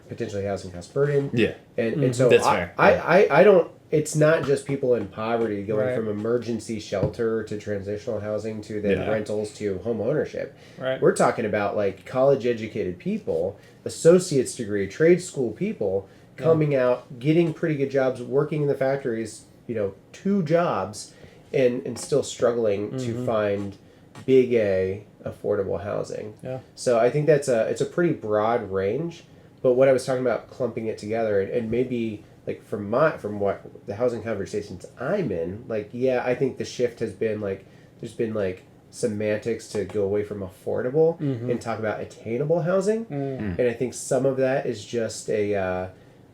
potentially housing cost burden. Yeah. And so That's I, fair. I don't it's not just people in poverty going Right. from emergency shelter to transitional housing to then Yeah. rentals to home ownership. Right. We're talking about like college educated people, associate's degree, trade school people coming out, getting pretty good jobs, working in the factories, 2 jobs, and still struggling to find big A affordable housing. Yeah. So I think it's a pretty broad range. But what I was talking about clumping it together and maybe like from what the housing conversations I'm in, like I think the shift has been like there's been like semantics to go away from affordable and talk about attainable housing. And I think some of that is just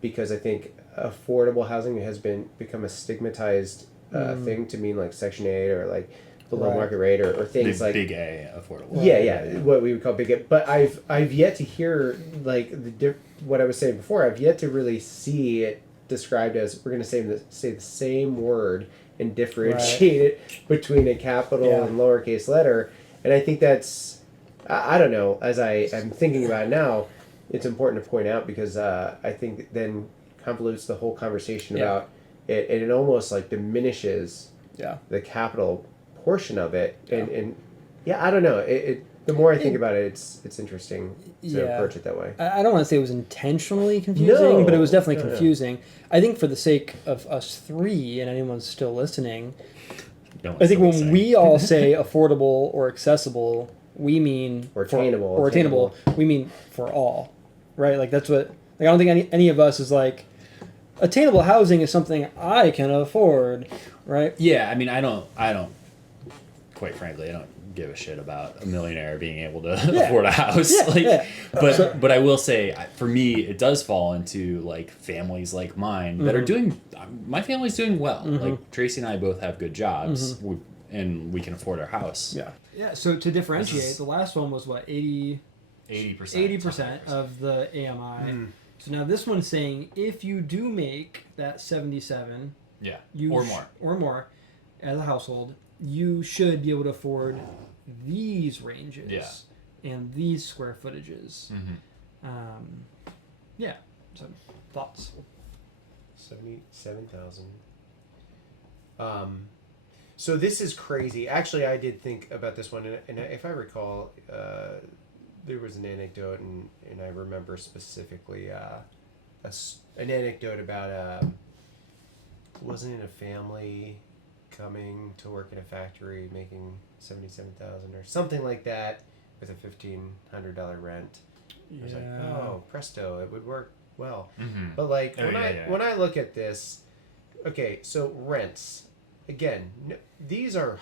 because I think affordable housing has become a stigmatized thing to mean like Section 8 or like below Right. market rate or things The like big A affordable. what we would call big. But I've yet to hear like what I was saying before. I've yet to really see it described as we're going to say the same word and differentiate it between a capital and lowercase letter. And I think that's I don't know. As I am thinking about it now, it's important to point out because I think it then convolutes the whole conversation about it, and it almost like diminishes the capital portion of it, and I don't know. It the more I think about it, it's interesting to approach it that way. I don't want to say it was intentionally confusing, No. but it was definitely No. confusing. I think for the sake of us 3 and anyone still listening, No I think when listening. we all say affordable or accessible, we mean Or attainable, or attainable. We mean for all, right? Like that's what. Like I don't think any of us is like attainable housing is something I can afford, right? Yeah, I mean, I don't. Quite frankly, I don't give a shit about a millionaire being able to afford a house. But I will say, for me, it does fall into like families like mine that are doing. My family's doing well. Like Tracy and I both have good jobs, and we can afford our house. Yeah. Yeah. So to differentiate, the last one was what 80%. 80% of the AMI. So now this one's saying if you do make that 77, or more, as a household, you should be able to afford these ranges and these square footages. So thoughts? 77,000. So this is crazy. Actually, I did think about this one, and if I recall, there was an anecdote, and I remember specifically an anecdote about wasn't it a family coming to work in a factory making 77,000 or something like that with a $1,500 rent. I was like, oh, presto, it would work well. But like when I look at this, okay, so rents again, these are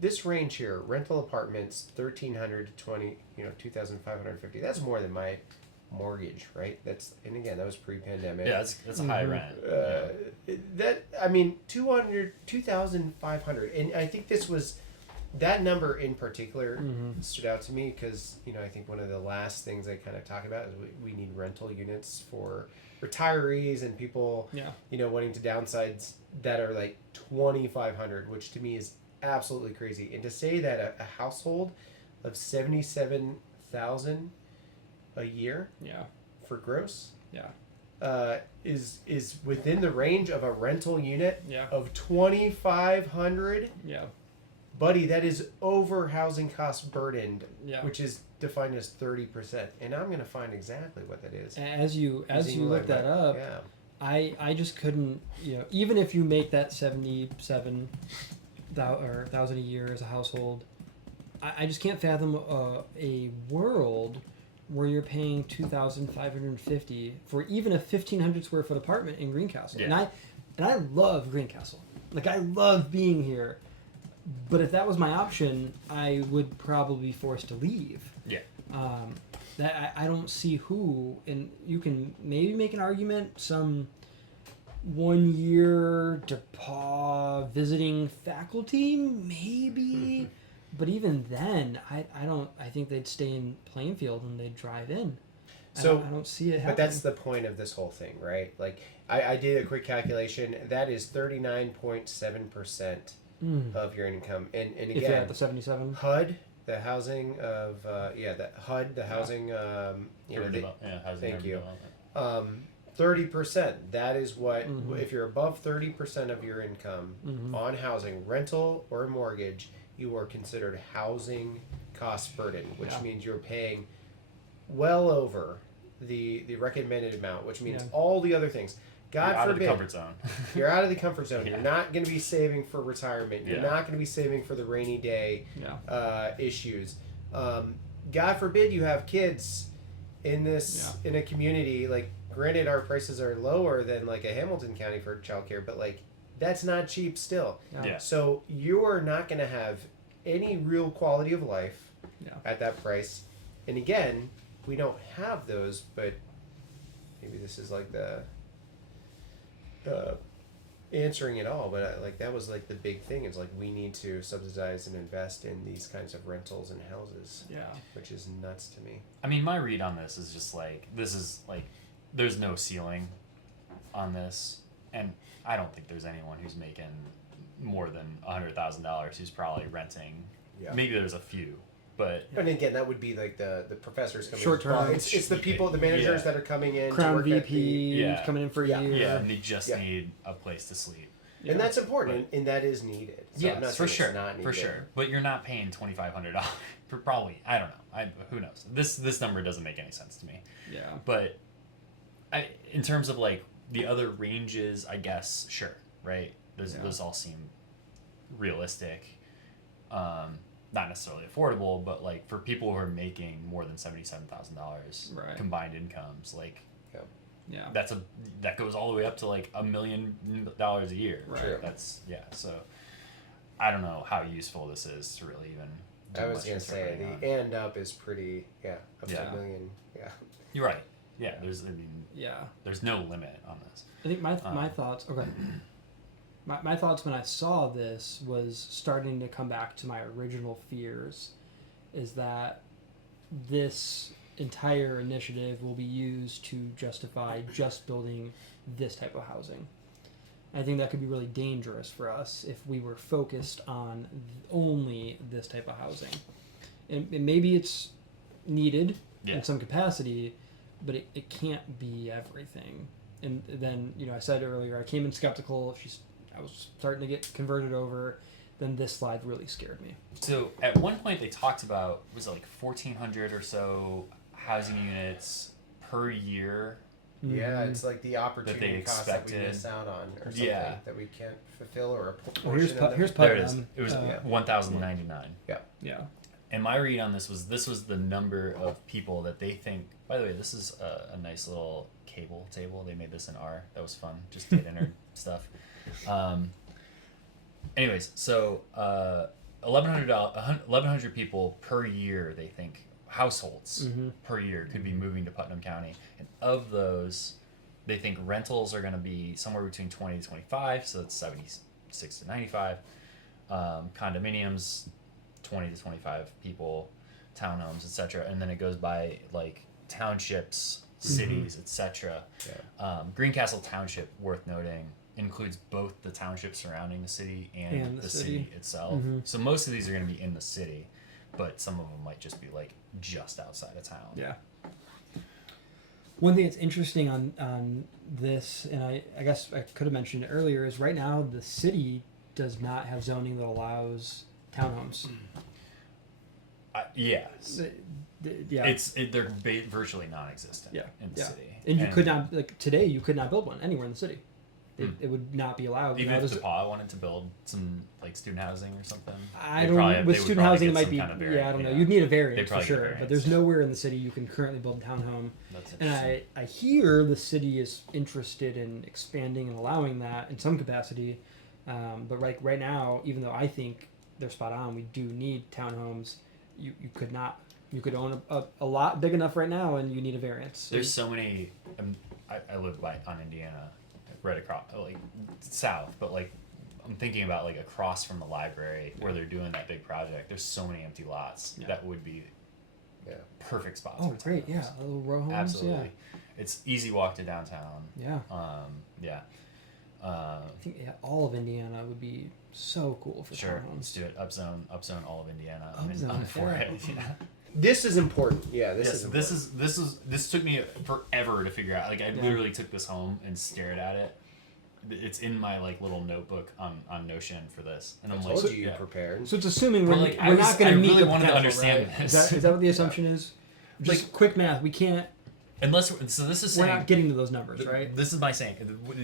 this range here, rental apartments, 1,300 to 2,550. That's more than my mortgage, right? And again, that was pre-pandemic. Yeah, that's a high rent. That I mean, 2,500, and I think that number in particular stood out to me because I think one of the last things I kind of talk about is we need rental units for retirees and people wanting to downsize that are like 2,500, which to me is absolutely crazy. And to say that a household of 77,000 a year for gross is within the range of a rental unit of 2,500. Buddy, that is over housing cost burdened, which is defined as 30%, and I'm gonna find exactly what that is. As you look that up, I just couldn't, even if you make that 77,000 a year as a household, I just can't fathom a world where you're paying $2,550 for even a 1,500 square foot apartment in Greencastle. And I love Greencastle. Like I love being here. But if that was my option, I would probably be forced to leave. That I don't see who, and you can maybe make an argument, some 1 year DePaul visiting faculty, maybe. But even then, I think they'd stay in Plainfield and they'd drive in. So I don't see it happening. But that's the point of this whole thing, right? Like I did a quick calculation. That is 39.7% of your income, and again, if you're at the 77. HUD, the housing of housing. Housing thank you. 30%. That is what, if you're above 30% of your income on housing, rental or mortgage, you are considered housing cost burden, which means you're paying well over the recommended amount, which means all the other things. God You're out forbid, of the comfort zone. you're out of the comfort zone. Yeah. You're not going to be saving for retirement. You're not going to be saving for the rainy day issues. God forbid you have kids in this in a community. Like, granted, our prices are lower than like a Hamilton County for childcare, but like that's not cheap still. Yeah. So you are not going to have any real quality of life at that price. And again, we don't have those, but maybe this is like the answering it all. But like that was like the big thing is like we need to subsidize and invest in these kinds of rentals and houses. Yeah. Which is nuts to me. I mean, my read on this is just like, this is like, there's no ceiling on this, and I don't think there's anyone who's making more than $100,000 who's probably renting. Yeah. Maybe there's a few, but And again, that would be like the professors coming Short term. It's the people, the managers that are coming in Crown to work at VP Yeah. coming in for a Yeah. year. yeah, and they just Yeah. need a place to sleep. and that's important, and that is needed. So I'm not Yes, for saying sure, it's not needed. for sure. But you're not paying $2,500 for probably, I don't know. Who knows? This number doesn't make any sense to me. Yeah. But in terms of like the other ranges, I guess sure, right? Those all seem realistic. Not necessarily affordable, but like for people who are making more than $77,000 Right. combined incomes, like Yeah. that goes all the way up to like $1 million a year. Right. Sure. That's So I don't know how useful this is to really even. Do I was much gonna say interpreting on. the and up is pretty up to Yeah. $1 million. Yeah. You're right. Yeah. Yeah. There's no limit on this. I think my thoughts. Okay. My thoughts when I saw this was starting to come back to my original fears, is that this entire initiative will be used to justify just building this type of housing. I think that could be really dangerous for us if we were focused on only this type of housing. And maybe it's needed in some capacity, but it can't be everything. And then, I said earlier, I came in skeptical. I was starting to get converted over. Then this slide really scared me. So at one point they talked about, was it like 1,400 or so housing units per year? Yeah, it's like the opportunity cost that we expected. miss out on, or something that we can't fulfill, or a Here's portion of them. here's There it is. Putnam. It was 1,099. Yeah. And my read on this was the number of people that they think. By the way, this is a nice little cable table. They made this in R. That was fun. Just data nerd stuff. Anyways, so 1,100 people per year. They think households per year could be moving to Putnam County, and of those, they think rentals are going to be somewhere between 20 to 25. So that's 76 to 95. Condominiums, 20 to 25 people, townhomes, etc. And then it goes by like townships, cities, etc. Greencastle Township, worth noting, includes both the township surrounding the city and the city itself. So most of these are going to be in the city, but some of them might just be like just outside of town. Yeah. One thing that's interesting on this, and I guess I could have mentioned it earlier, is right now the city does not have zoning that allows townhomes. Yes. Yeah. They're virtually non-existent in the city. And you could not, like today, you could not build one anywhere in the city. It would not be allowed. Even if DePaul wanted to build some like student housing or something. With student housing, it might be. Kind of variant, I don't know. You'd need a variance for probably sure. get a variance. But there's nowhere in the city you can currently build a townhome. That's And I hear the city is interested in expanding and allowing that in some capacity. But right now, even though I think they're spot on, we do need townhomes. You could not. You could own a lot big enough right now, and you need a variance. There's so many. I live on Indiana, right across, like south, but like I'm thinking about like across from the library where they're doing that big project. There's so many empty lots that would be perfect spots. Oh, for great! townhomes. Yeah, little row homes. Absolutely, it's easy walk to downtown. Yeah. I think all of Indiana would be so cool for sure. townhomes. Let's do it. Upzone all of Indiana. Upzone, I'm for it. Yeah. This is important. Yeah, this is important. This took me forever to figure out. Like I literally took this home and stared at it. It's in my like little notebook on Notion for this, and I'm I like, told you prepared. So it's assuming we're, like, we're not going to meet really the wanted to potential, understand right? this. Is that what the assumption is? Just Like, quick math. We can't. unless so this is We're saying not getting to those numbers, right? This is my saying.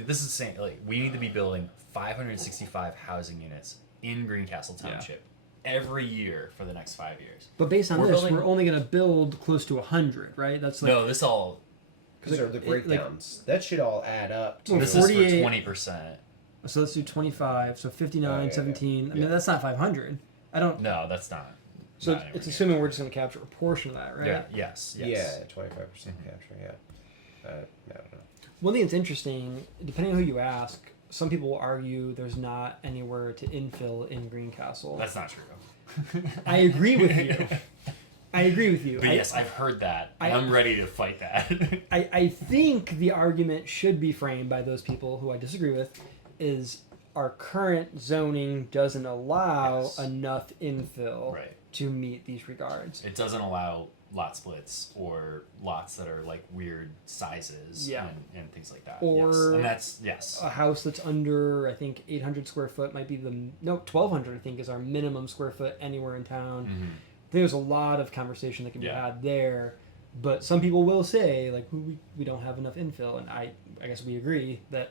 This is saying like we need to be building 565 housing units in Greencastle Township every year for the next 5 years. But based on We're this, building- we're only going to build close to 100, right? That's like No, this all. These are the breakdowns. That should all add up to. Well, This 48 is for 20%. So let's do 25. So 59, Oh, yeah, 17. yeah. I mean, that's not 500. I don't. No, that's not. So not it's anywhere assuming we're just going to capture a portion of that, right? near. Yes. Yeah, 25% capture. Yeah. I don't know. One thing that's interesting, depending on who you ask, some people will argue there's not anywhere to infill in Greencastle. That's not true. I agree with you. I agree with you. But yes, I've heard that. And I'm ready to fight that. I think the argument should be framed by those people who I disagree with is our current zoning doesn't allow enough infill Right. to meet these regards. It doesn't allow lot splits or lots that are like weird sizes and things like that. Or yes. And that's yes. A house that's under, I think, 800 square foot might be 1,200, I think, is our minimum square foot anywhere in town. Mm-hmm. There's a lot of conversation that can be Yeah. had there. But some people will say, like, we don't have enough infill. And I guess we agree that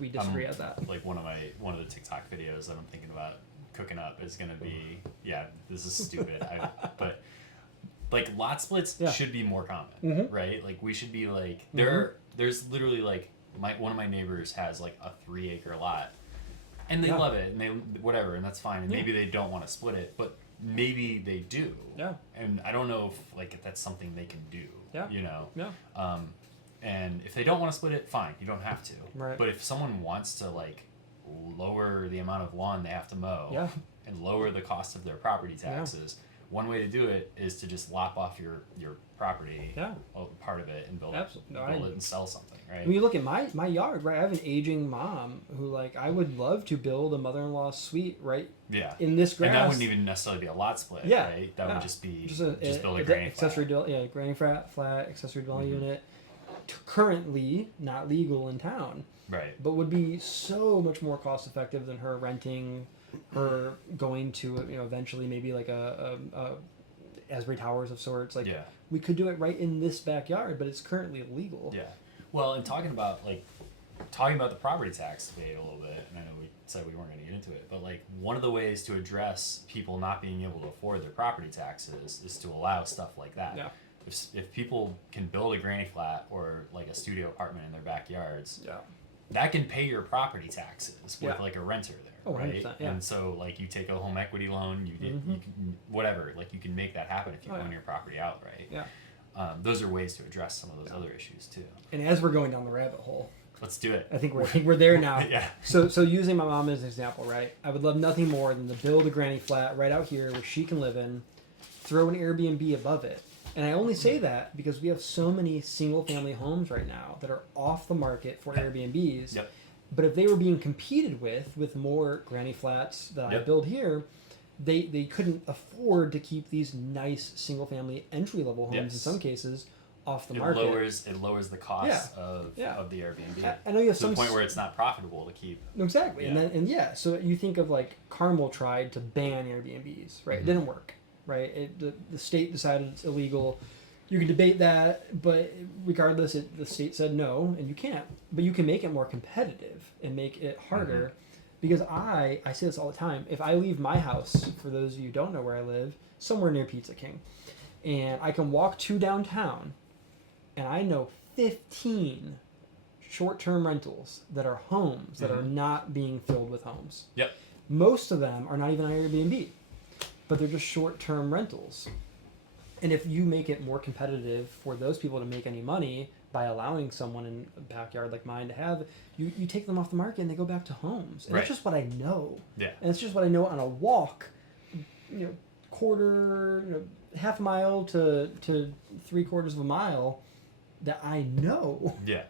we disagree at that. Like one of the TikTok videos that I'm thinking about cooking up is gonna be this is stupid. But like lot splits should be more common, right? Like we should be like there's literally like one of my neighbors has like a 3-acre lot, and they love it and they whatever, and that's fine. And maybe they don't want to split it, but maybe they do. Yeah. And I don't know if that's something they can do. Yeah. You know. Yeah. And if they don't want to split it, fine. You don't have to. Right. But if someone wants to like lower the amount of lawn they have to mow and lower the cost of their property taxes, one way to do it is to just lop off your property, part of it, and build it and sell something, right? When you look at my yard, right, I have an aging mom who, like, I would love to build a mother-in-law suite right in this grass. And that wouldn't even necessarily be a lot split, right? That would just be just build a granny accessory flat. Granny flat, accessory dwelling unit. Currently not legal in town, right? But would be so much more cost effective than her renting, her going to eventually maybe like a Asbury Towers of sorts. Like we could do it right in this backyard, but it's currently illegal. Yeah. Well, and talking about the property tax debate a little bit, and I know we said we weren't going to get into it, but like one of the ways to address people not being able to afford their property taxes is to allow stuff like that. Yeah. If people can build a granny flat or like a studio apartment in their backyards, Yeah. that can pay your property taxes with like a renter there, Oh, right? 100%, yeah. And so like you take a home equity loan, you can, whatever, like you can make that happen if you own your property outright. Yeah. Those are ways to address some of those other issues too. And as we're going down the rabbit hole, Let's do it. I think we're there now. Yeah. So using my mom as an example, right? I would love nothing more than to build a granny flat right out here where she can live in, throw an Airbnb above it. And I only say that because we have so many single family homes right now that are off the market for Airbnbs. Yep. But if they were being competed with more granny flats that I build here, they couldn't afford to keep these nice single family entry level homes in some cases off the market. It lowers the cost of the Airbnb. I know you have to some the point where it's not profitable to keep. Exactly. Yeah. And so you think of like Carmel tried to ban Airbnbs, right? It didn't work, right? The state decided it's illegal. You can debate that, but regardless, the state said no, and you can't. But you can make it more competitive and make it harder. Because I say this all the time. If I leave my house, for those of you who don't know where I live, somewhere near Pizza King, and I can walk to downtown, and I know 15 short-term rentals that are homes that are not being filled with homes. Yep. Most of them are not even on Airbnb, but they're just short-term rentals. And if you make it more competitive for those people to make any money by allowing someone in a backyard like mine to have, you take them off the market and they go back to homes. And that's just what I know. Yeah. And it's just what I know on a walk, half a mile to 3/4 of a mile that I know. Yeah.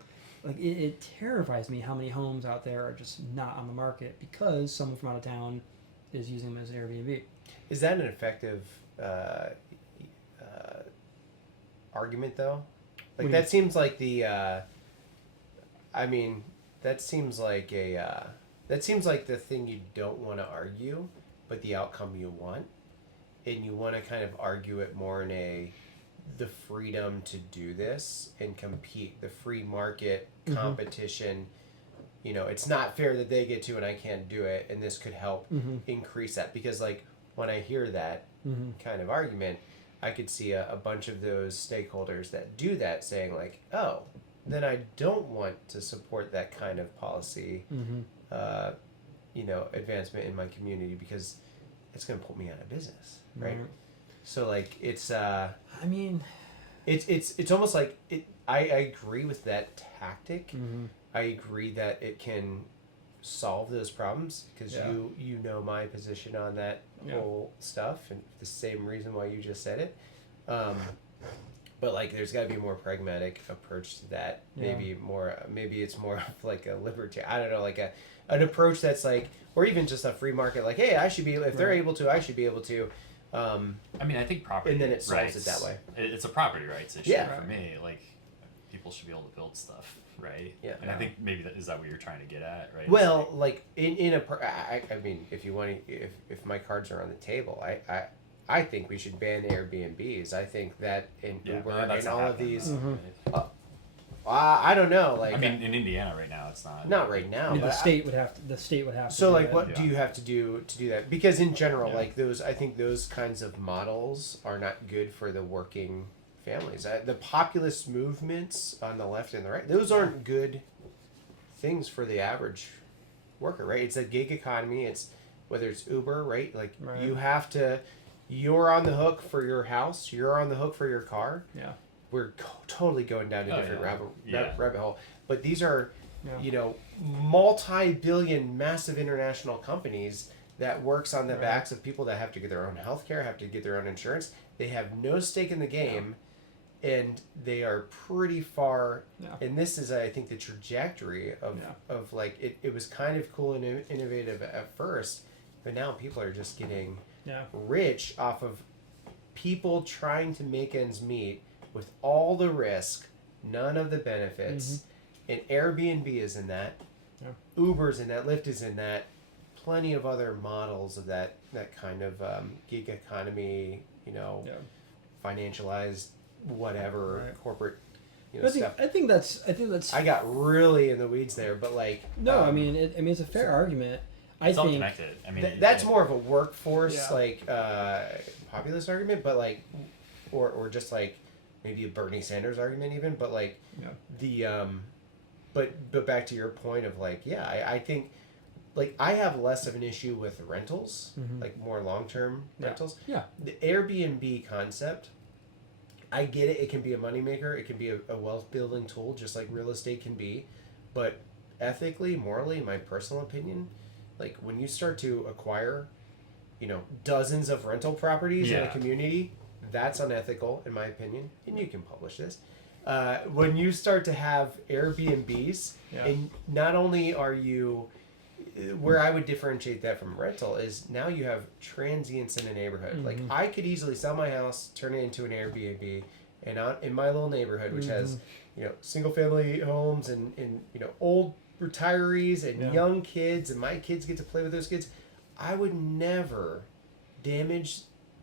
Like it terrifies me how many homes out there are just not on the market because someone from out of town is using them as an Airbnb. Is that an effective argument though? Like What do that you- seems like I mean, that seems like that seems like the thing you don't want to argue, but the outcome you want, and you want to kind of argue it more in the freedom to do this and compete, the free market competition. You know, it's not fair that they get to and I can't do it, and this could help increase that. Because like when I hear that kind of argument, I could see a bunch of those stakeholders that do that saying like, oh, then I don't want to support that kind of policy, you know, advancement in my community because it's going to put me out of business, right? So like it's I mean, it's almost like I agree with that tactic. I agree that it can solve those problems because you know my position on that whole stuff and the same reason why you just said it. But like there's got to be a more pragmatic approach to that. Maybe it's more of like a liberty. I don't know, like an approach that's like, or even just a free market. Like, hey, I should be if they're able to, I should be able to. I mean, I think property and then it solves rights, it that way. It's a property rights issue Yeah. for me. Like, people should be able to build stuff, right? Yeah. And I think maybe is that what you're trying to get at, right? Well, like I mean, if you want to, if my cards are on the table, I think we should ban Airbnbs. I think that in Uber and all of these, I don't know. Like, I mean, in Indiana right now, it's not. not right now. I mean, but the state would have to. So do like, that. what do you have to do that? Because in general, Yeah. like I think those kinds of models are not good for the working families. The populist movements on the left and the right, those aren't good things for the average worker, right? It's a gig economy. It's whether it's Uber, right? Like you have to, you're on the hook for your house. You're on the hook for your car. Yeah. We're totally going down a different rabbit hole. But these are, you know, multi-billion, massive international companies that works on the backs of people that have to get their own healthcare, have to get their own insurance. They have no stake in the game, and they are pretty far. Yeah. And this is, I think, the trajectory of like it was kind of cool and innovative at first, but now people are just getting rich off of people trying to make ends meet with all the risk, none of the benefits. And Airbnb is in that. Yeah. Uber's in that. Lyft is in that. Plenty of other models of that kind of gig economy, you know, financialized whatever corporate, you know, stuff. I think that's. I got really in the weeds there, but like No, I mean, it's a fair argument. It's all think connected. I mean, that's more of a workforce like populist argument, but like, or just like maybe a Bernie Sanders argument even, but like the but back to your point of like I think like I have less of an issue with rentals, like more long-term rentals. Yeah. The Airbnb concept, I get it. It can be a moneymaker. It can be a wealth-building tool, just like real estate can be. But ethically, morally, in my personal opinion, like when you start to acquire, you know, dozens of rental properties in a community, that's unethical, in my opinion. And you can publish this. When you start to have Airbnbs, and not only are you, where I would differentiate that from rental is now you have transients in a neighborhood. Like I could easily sell my house, turn it into an Airbnb, and in my little neighborhood, which has, you know, single family homes and you know, old retirees and young kids, and my kids get to play with those kids. I would never damage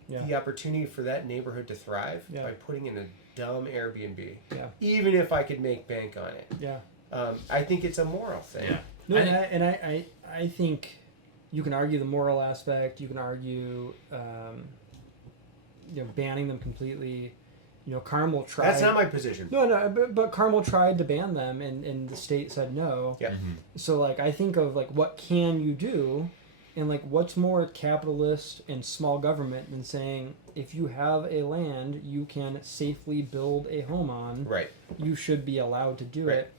the opportunity for that neighborhood to thrive by putting in a dumb Airbnb, even if I could make bank on it. I think it's a moral thing. No, I think you can argue the moral aspect. You can argue, you know, banning them completely. You know, Carmel tried. That's not my position. No, but Carmel tried to ban them, and the state said no. Yeah. So like, I think of like, what can you do? And like, what's more capitalist and small government than saying, if you have a land you can safely build a home on, you should be allowed to do it.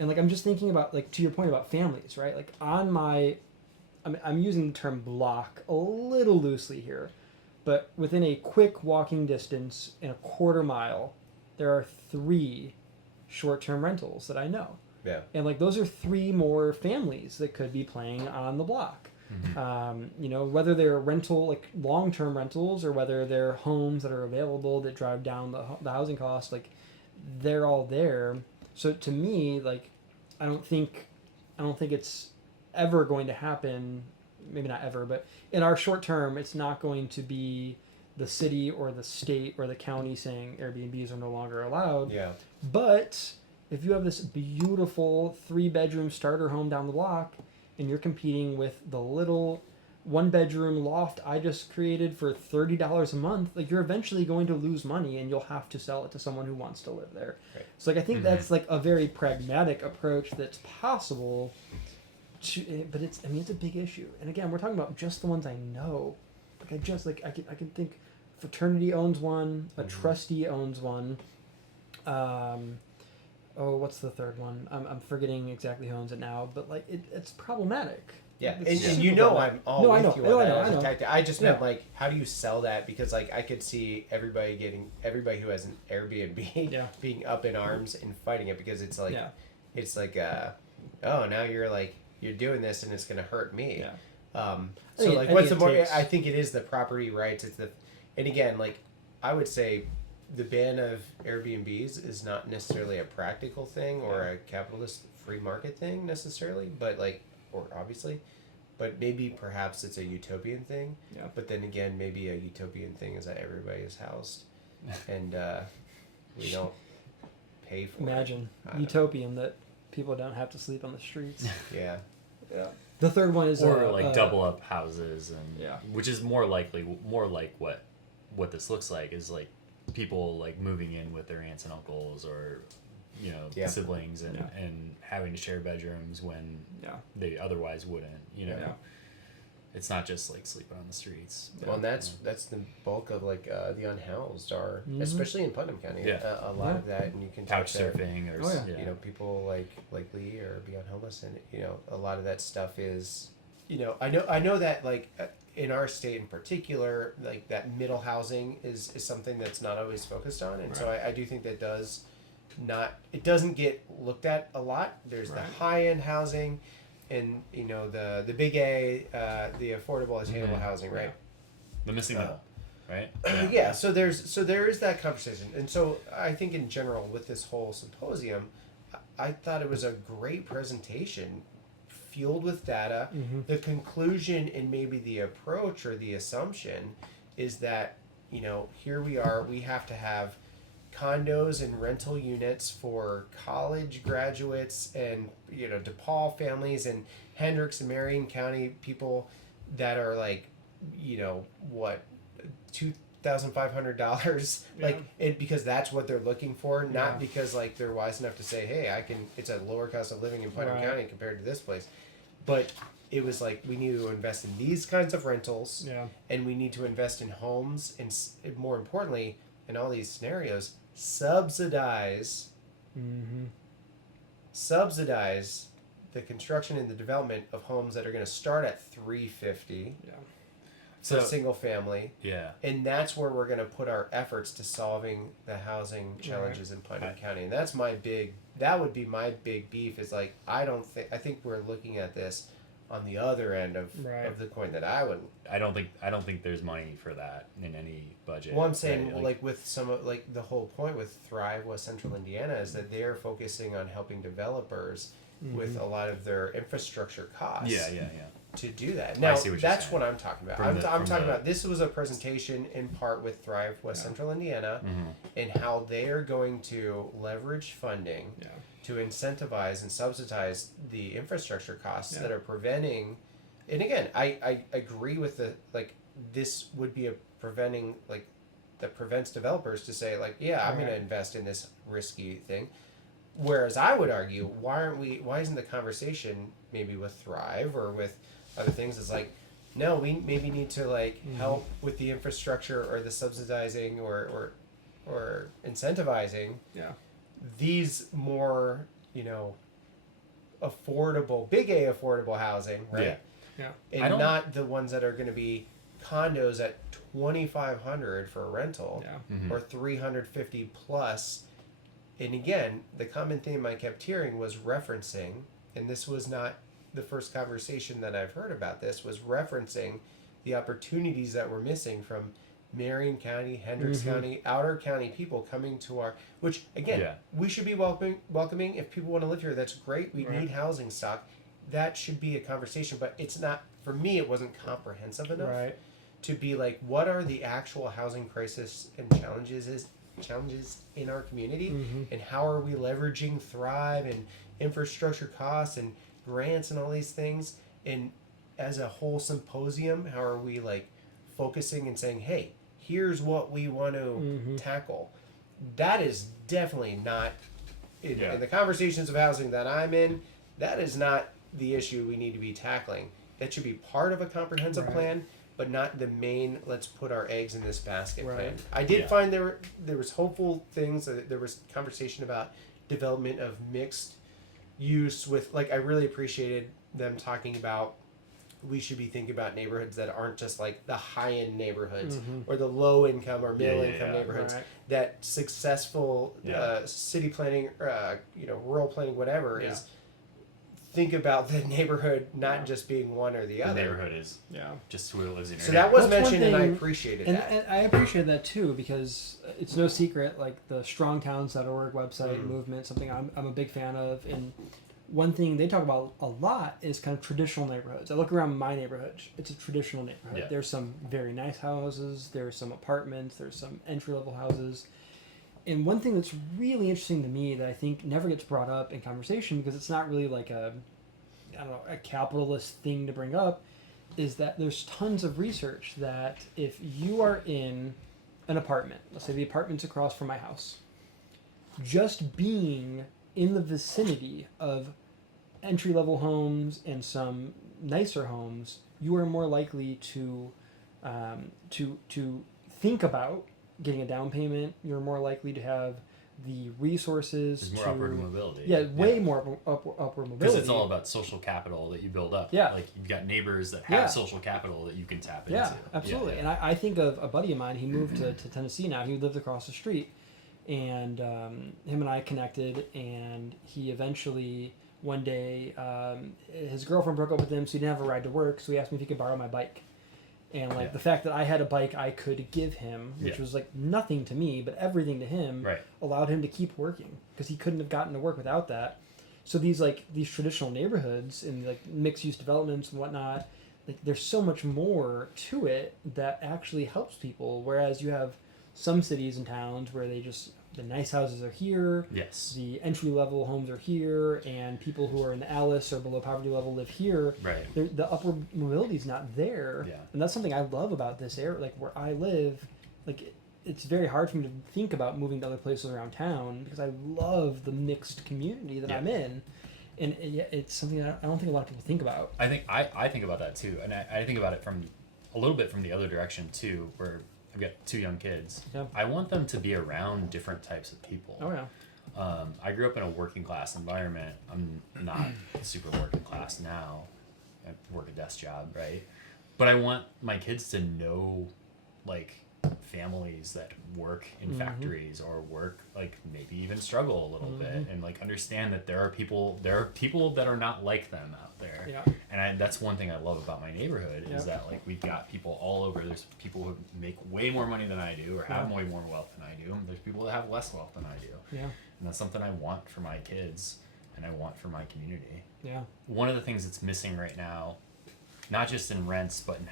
And like, I'm just thinking about, like, to your point about families, right? Like on my, I'm using the term block a little loosely here, but within a quick walking distance in a quarter mile, there are 3 short-term rentals that I know. Yeah. And like, those are 3 more families that could be playing on the block. You know, whether they're rental, like long-term rentals, or whether they're homes that are available that drive down the housing cost, like they're all there. So to me, like, I don't think it's ever going to happen. Maybe not ever, but in our short term, it's not going to be the city or the state or the county saying Airbnbs are no longer allowed. Yeah. But if you have this beautiful 3-bedroom starter home down the block and you're competing with the little 1-bedroom loft I just created for $30 a month, like you're eventually going to lose money and you'll have to sell it to someone who wants to live there. Right. So like I think that's like a very pragmatic approach that's possible to, but it's a big issue. And again, we're talking about just the ones I know. Like I can think fraternity owns one, a trustee owns one. What's the third one? I'm forgetting exactly who owns it now, but like it's problematic. Yeah, It's and super you know problematic. I'm all No, I with know. you on I that know, as I a know. tactic. I just meant Yeah. like, how do you sell that? Because like I could see everybody who has an Airbnb Yeah. being up in arms and fighting it, because it's like Yeah. it's like oh, now you're doing this and it's gonna hurt me. Yeah. So think- like I what's think the it more? takes- I think it is the property rights. It's the, and again, like I would say, the ban of Airbnbs is not necessarily a practical thing or a capitalist free market thing necessarily, but like, or obviously, but maybe perhaps it's a utopian thing. Yeah. But then again, maybe a utopian thing is that everybody is housed, and we don't pay for Imagine I don't utopian that people don't have to sleep on the streets. it. Yeah. Yeah. The third one is Or like double up houses, and Yeah. which is more like what this looks like is like people like moving in with their aunts and uncles, or Yeah. siblings, and Yeah. and having to share bedrooms when Yeah. they otherwise wouldn't. Yeah. It's not just like sleeping on the streets. Well, and that's the bulk of like the unhoused are, Mhm. especially in Putnam County. Yeah. A lot Yeah. of that, and you can Couch check that, surfing, or Oh, yeah. you know, people like Lee or Beyond Homeless, and a lot of that stuff is, I know that like in our state in particular, like that middle housing is something that's not always focused on, and so I do think that it doesn't get looked at a lot. There's the Right. high end housing, and the big A, the affordable attainable Mhm. housing, right? the missing Uh, middle, right? Yeah, so there is that conversation, and so I think in general with this whole symposium, I thought it was a great presentation, fueled with data. Mhm. The conclusion and maybe the approach or the assumption is that here we have to have condos and rental units for college graduates and DePaul families and Hendricks and Marion County people that are like what $2,500 like Yeah. it, because that's what they're looking for, not Yeah. because like they're wise enough to say, hey, it's a lower cost of living in Putnam Right. County compared to this place. But it was like, we need to invest in these kinds of rentals, Yeah. and we need to invest in homes, and more importantly, in all these scenarios, subsidize Mm-hmm. the construction and the development of homes that are going to start at $350 Yeah. for So single family, yeah, and that's where we're going to put our efforts to solving the housing challenges in Putnam County. And that's that would be my big beef, is like, I think we're looking at this on the other end of the coin that I wouldn't. I don't think there's money for that in any budget. Well, I'm saying, right? like with some of like the whole point with Thrive West Central Indiana is that they're focusing on helping developers with a lot of their infrastructure costs. yeah. To do that. Now, see what you're that's saying. what I'm talking about. From I'm the- talking from the- about, this was a presentation in part with Thrive West Central Indiana, Mm-hmm. and how they are going to leverage funding Yeah. to incentivize and subsidize the infrastructure costs Yeah. that are preventing. And again, I agree with this would be a preventing, like, that prevents developers to say, like, yeah, I'm going to Right. invest in this risky thing. Whereas I would argue, why isn't the conversation maybe with Thrive or with other things is like, no, we maybe need to like help with the infrastructure or the subsidizing or incentivizing Yeah. these more, affordable, big A affordable housing, right? Yeah. Yeah. And I don't- not the ones that are going to be condos at $2,500 for a rental, Yeah. Mhm. or 350 plus. And again, the common theme I kept hearing was referencing, and this was not the first conversation that I've heard about this was referencing the opportunities that we're missing from Marion County, Hendricks County, outer county people coming to our, which again, we should be welcoming. If people want to live here, that's great. We need housing stock. That should be a conversation, but it's not, for me, it wasn't comprehensive enough to be like, what are the actual housing crisis and challenges in our community, and how are we leveraging Thrive and infrastructure costs and grants and all these things, and as a whole symposium, how are we like focusing and saying, hey, here's what we want to tackle. That is definitely not in the conversations of housing that I'm in. That is not the issue we need to be tackling. That should be part of a comprehensive plan, but not the main, let's put our eggs in this basket plan. I did find there was hopeful things. There was conversation about development of mixed use with, like, I really appreciated them talking about we should be thinking about neighborhoods that aren't just like the high-end neighborhoods or the low-income or middle-income neighborhoods. That successful city planning, rural planning, whatever, is think about the neighborhood not just being one or the other. The neighborhood is just who lives in your So that was That's mentioned, one and I thing- appreciated And, that. and I appreciate that too, because it's no secret, like the strongtowns.org website movement, something I'm a big fan of. And one thing they talk about a lot is kind of traditional neighborhoods. I look around my neighborhood, it's a traditional neighborhood. Yeah. There's some very nice houses, there's some apartments, there's some entry-level houses. And one thing that's really interesting to me that I think never gets brought up in conversation, because it's not really like a capitalist thing to bring up, is that there's tons of research that if you are in an apartment, let's say the apartment's across from my house, just being in the vicinity of entry-level homes and some nicer homes, you are more likely to think about getting a down payment. You're more likely to have the resources. There's more upward mobility. Yeah, way more upward mobility. Because it's all about social capital that you build up. Yeah. Like, you've got neighbors that have social capital that you can tap into. Yeah, absolutely. And I think of a buddy of mine. He moved to Tennessee now. He lived across the street. And him and I connected. And he eventually, one day, his girlfriend broke up with him, so he didn't have a ride to work. So he asked me if he could borrow my bike. And the fact that I had a bike I could give him, which was like nothing to me, but everything to him, allowed him to keep working, because he couldn't have gotten to work without that. So these traditional neighborhoods and like mixed use developments and whatnot, like there's so much more to it that actually helps people. Whereas you have some cities and towns where the nice houses are here. Yes. The entry level homes are here, and people who are in Alice or below poverty level live here. Right. The upward mobility is not there. Yeah. And that's something I love about this area. Like where I live, like it's very hard for me to think about moving to other places around town, because I love the mixed community that I'm in. And it's something that I don't think a lot of people think about. I think about that too, and I think about it from a little bit from the other direction too, where I've got 2 young kids. Yeah. I want them to be around different types of people. Oh yeah. I grew up in a working class environment. I'm not super working class now. I work a desk job, right? But I want my kids to know, like, families that work in factories or work, like, maybe even struggle a little bit, and like understand that there are people that are not like them out there. Yeah. And that's one thing I love about my neighborhood is that, like, we've got people all over. There's people who make way more money than I do or have way more wealth than I do. And there's people that have less wealth than I do. Yeah. And that's something I want for my kids and I want for my community. Yeah. One of the things that's missing right now, not just in rents but in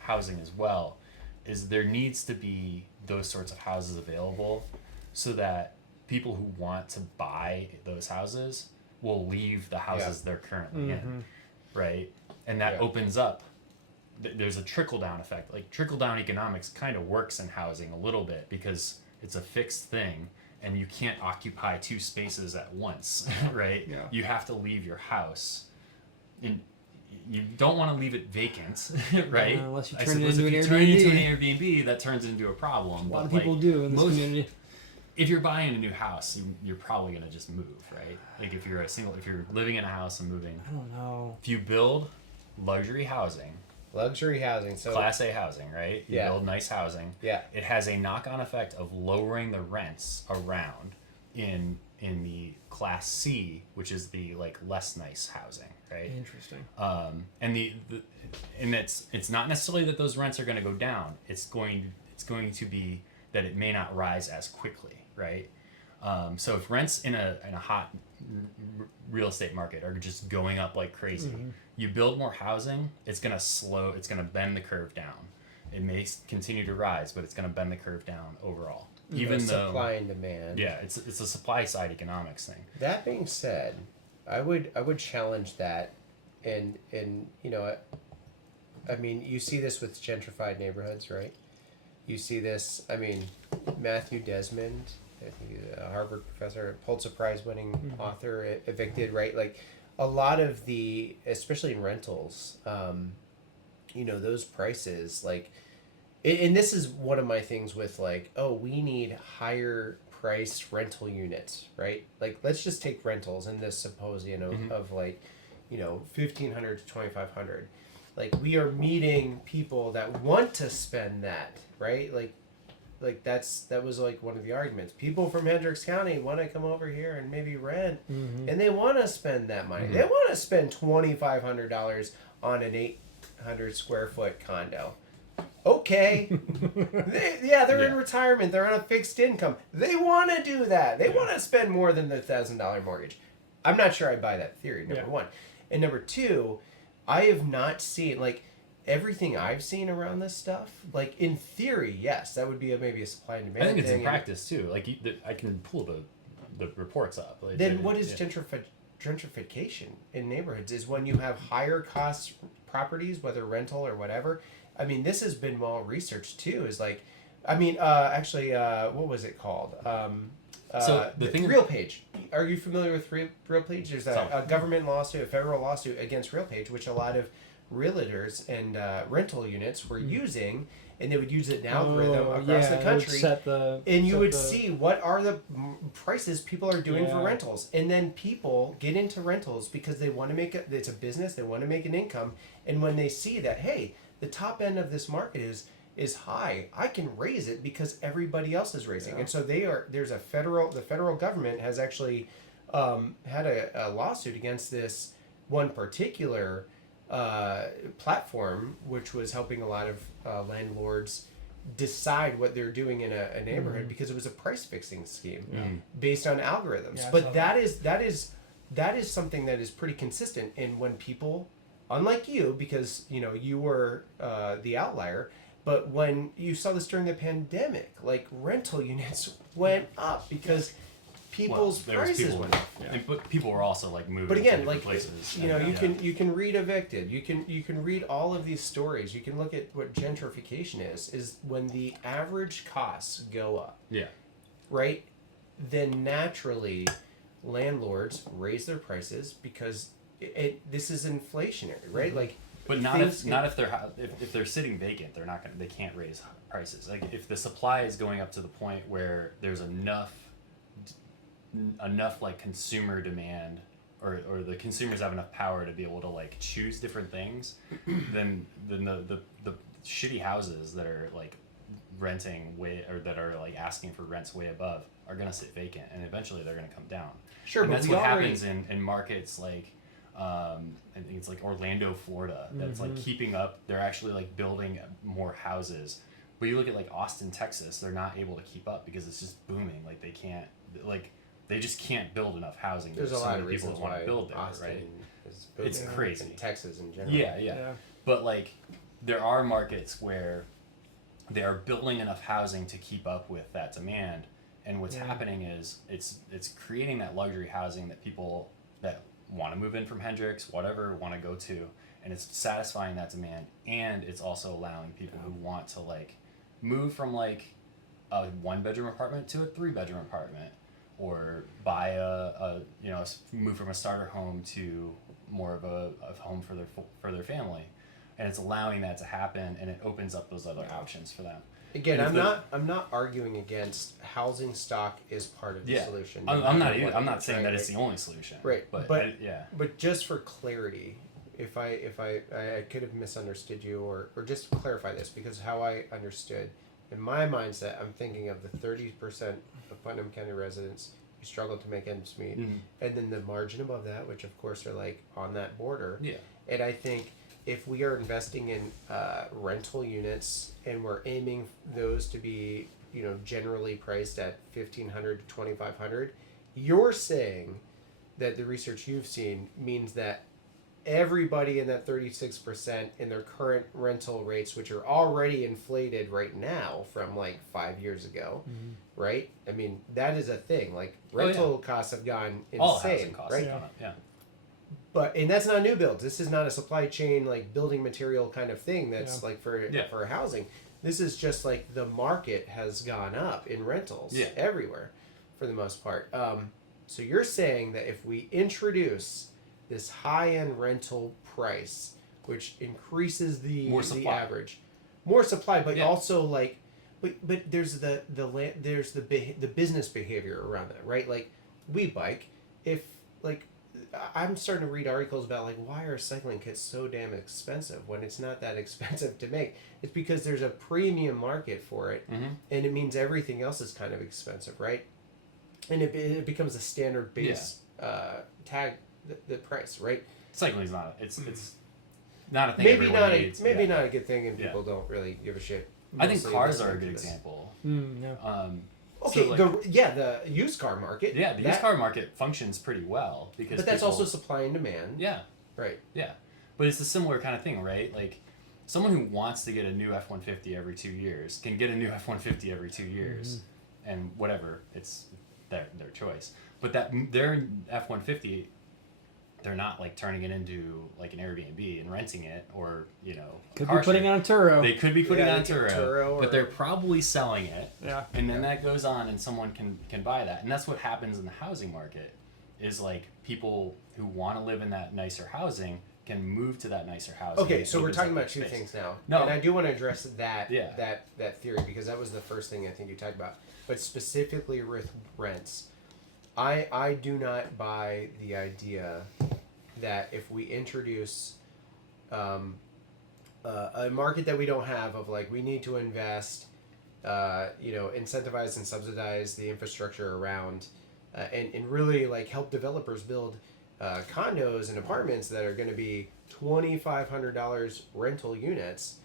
housing as well, is there needs to be those sorts of houses available so that people who want to buy those houses will leave the houses they're currently in, right? And that opens up. There's a trickle-down effect. Like, trickle-down economics kind of works in housing a little bit, because it's a fixed thing and you can't occupy 2 spaces at once, right? Yeah. You have to leave your house. And you don't want to leave it vacant, right? Unless you I turn it suppose into if an you turn it into an Airbnb. Airbnb, that turns it into a problem. A lot of people do in this community. If you're buying a new house, you're probably gonna just move, right? Like, if you're living in a house and moving. I don't know. If you build luxury housing, So Class A housing, right? You build nice housing. Yeah. It has a knock-on effect of lowering the rents around in in the Class C, which is the like less nice housing, right? Interesting. And and it's not necessarily that those rents are going to go down. It's going to be that it may not rise as quickly, right? So if rents in a hot real estate market are just going up like crazy, you build more housing, it's going to bend the curve down. It may continue to rise, but it's going to bend the curve down overall. Even though supply and demand. Yeah, it's a supply side economics thing. That being said, I would challenge that, and you know, I mean, you see this with gentrified neighborhoods, right? You see this. I mean, Matthew Desmond, I think he's a Harvard professor, Pulitzer Prize winning author, evicted, right? Like a lot of the, especially in rentals, you know, those prices, like, and this is one of my things with like, oh, we need higher priced rental units, right? Like, let's just take rentals in this symposium of like, you know, 1,500 to 2,500. Like, we are meeting people that want to spend that, right? Like that was like one of the arguments. People from Hendricks County want to come over here and maybe rent, and they want to spend that money. They want to spend $2,500 on an 800 square foot condo. Okay. They're in retirement. They're on a fixed income. They want to do that. They want to spend more than the $1,000 mortgage. I'm not sure I buy that theory, number one. And number two, I have not seen, like, everything I've seen around this stuff, like, in theory, yes, that would be maybe a supply and demand I think it's thing. in practice, too. Like, I can pull the reports up. Like, Then what is gentrification in neighborhoods is when you have higher cost properties, whether rental or whatever. I mean, this has been well researched too. Is like, I mean, what was it called? So the thing, RealPage. Are you familiar with RealPage? There's a government lawsuit, a federal lawsuit against RealPage, which a lot of realtors and rental units were using, and they would use it in algorithm across the country. And you would see what are the prices people are doing for rentals, and then people get into rentals because they want to make it. It's a business. They want to make an income, and when they see that, hey, the top end of this market is high, I can raise it because everybody else is raising. And so the federal government has actually had a lawsuit against this one particular platform, which was helping a lot of landlords decide what they're doing in a neighborhood because it was a price fixing scheme based on algorithms. But that is something that is pretty consistent. And when people, unlike you, because you know you were the outlier, but when you saw this during the pandemic, like rental units went up because people's prices went up. But people were also like moving. But again, to like places. You know, you can read Evicted. You can read all of these stories. You can look at what gentrification is when the average costs go up. Yeah. Right. Then naturally, landlords raise their prices because this is inflationary, right? Like, but not if they're sitting vacant, they can't raise prices. Like if the supply is going up to the point where there's enough like consumer demand or the consumers have enough power to be able to like choose different things, then the shitty houses that are like renting way or that are like asking for rents way above are gonna sit vacant and eventually they're gonna come down. Sure, and but that's what happens in markets like I think it's like Orlando, Florida, that's like keeping up. They're actually like building more houses. But you look at like Austin, Texas, they're not able to keep up because it's just booming. Like they just can't build enough housing. There's a lot of people that want to build there, Austin right? It's crazy. And Texas in general. Yeah. But like there are markets where they are building enough housing to keep up with that demand. And what's happening is it's creating that luxury housing that people that want to move in from Hendricks, whatever, want to go to, and it's satisfying that demand, and it's also allowing people who want to like move from like a 1-bedroom apartment to a 3-bedroom apartment, or buy move from a starter home to more of a home for their family, and it's allowing that to happen, and it opens up those other options for them. Again, I'm not arguing against housing stock is part of the solution. I'm not saying that it's the only solution. Right. But But just for clarity, if I could have misunderstood you or just clarify this, because how I understood in my mindset, I'm thinking of the 30% of Putnam County residents you struggle to make ends meet, Mhm. and then the margin above that, which of course are like on that border. Yeah. And I think if we are investing in rental units and we're aiming those to be, generally priced at 1,500 to 2,500, you're saying that the research you've seen means that everybody in that 36% in their current rental rates, which are already inflated right now from like 5 years ago, right? I mean, that is a thing. Like rental costs have gone insane, All housing costs right? have gone up. Yeah. And that's not new builds. This is not a supply chain like building material kind of thing. That's like for housing. This is just like the market has gone up in rentals everywhere, for the most part. So you're saying that if we introduce this high-end rental price, which increases the average, more supply, but also like, but there's the business behavior around that, right? Like we bike, if like I'm starting to read articles about like why are cycling kits so damn expensive when it's not that expensive to make. It's because there's a premium market for it, and it means everything else is kind of expensive, right? And it becomes a standard base tag the price, right? Cycling is not. It's not a thing. Maybe everyone not needs. not a good thing, and people don't really give a shit. I think Mostly cars are a listening good to this. example. Yeah. Okay, So, like, the used car market. the used car market functions pretty well because. But that's people, also supply and demand. Yeah. Right. Yeah, but it's a similar kind of thing, right? Like, someone who wants to get a new F-150 every 2 years can get a new F-150 every 2 years, and whatever, it's their choice. But that their F-150, they're not like turning it into like an Airbnb and renting it, or Could be putting it on Turo. They could be putting it on like Turo, but they're probably selling it. Yeah. And then that goes on, and someone can buy that, and that's what happens in the housing market. Is like people who want to live in that nicer housing can move to that nicer housing. Okay, so we're Opens talking up about their two space. things now. No. And I do want to address that Yeah. that theory because that was the first thing I think you talked about. But specifically with rents, I do not buy the idea that if we introduce a market that we don't have of like we need to invest, incentivize and subsidize the infrastructure around, and really like help developers build condos and apartments that are going to be $2,500 rental units.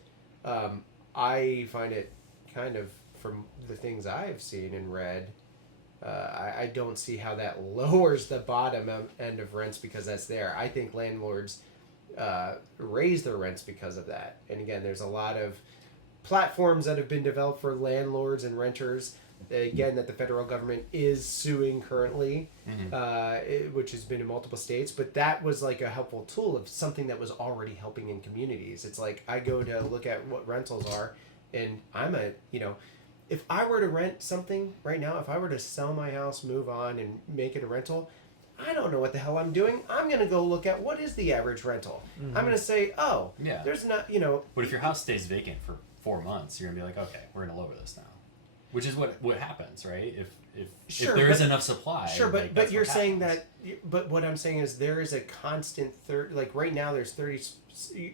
I find it kind of, from the things I've seen and read, I don't see how that lowers the bottom end of rents because that's there. I think landlords raise their rents because of that. And again, there's a lot of platforms that have been developed for landlords and renters, again, that the federal government is suing currently, which has been in multiple states. But that was like a helpful tool of something that was already helping in communities. It's like I go to look at what rentals are, and if I were to rent something right now, if I were to sell my house, move on, and make it a rental, I don't know what the hell I'm doing. I'm going to go look at what is the average rental. I'm going to say, there's not, But if your house stays vacant for 4 months, you're gonna be like, okay, we're gonna lower this now, which is what happens, right? If there is enough supply. Sure, like, but you're what saying happens. but what I'm saying is there is a constant like right now there's 30.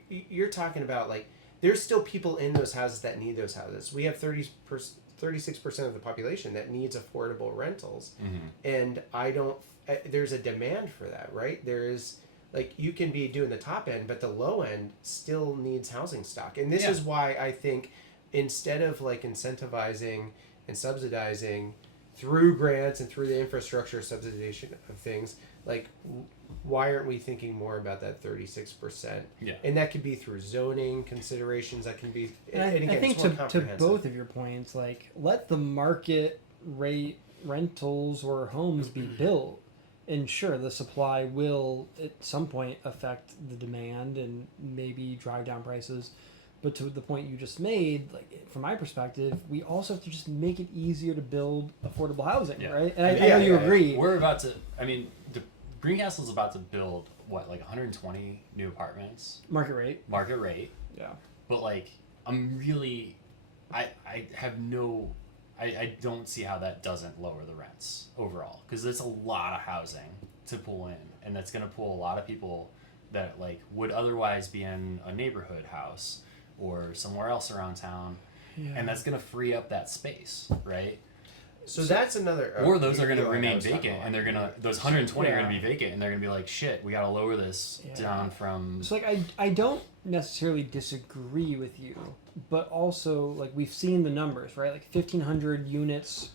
You're talking about like there's still people in those houses that need those houses. We have 36% of the population that needs affordable rentals, and there's a demand for that, right? There is. Like, you can be doing the top end, but the low end still needs housing stock. And this is why I think instead of, like, incentivizing and subsidizing through grants and through the infrastructure subsidization of things, like, why aren't we thinking more about that 36%? Yeah. And that could be through zoning considerations. That can be... And again, I think it's more to comprehensive. both of your points, like, let the market rate rentals or homes be built. And sure, the supply will at some point affect the demand and maybe drive down prices. But to the point you just made, like from my perspective, we also have to just make it easier to build affordable housing, right? And I know you agree. We're about to. I mean, Greencastle's about to build what, like 120 new apartments. Market rate. Market rate. Yeah. But like, I have no. I don't see how that doesn't lower the rents overall, because it's a lot of housing to pull in, and that's going to pull a lot of people that like would otherwise be in a neighborhood house or somewhere else around town, and that's going to free up that space, right? So that's another. Or those are going to you know, I remain was talking vacant, about and they're it. gonna those 120 are Yeah. going to be vacant, and they're going to be like, shit, we got to lower this Yeah. down from. So like I don't necessarily disagree with you, but also like we've seen the numbers, right? Like 1,500 units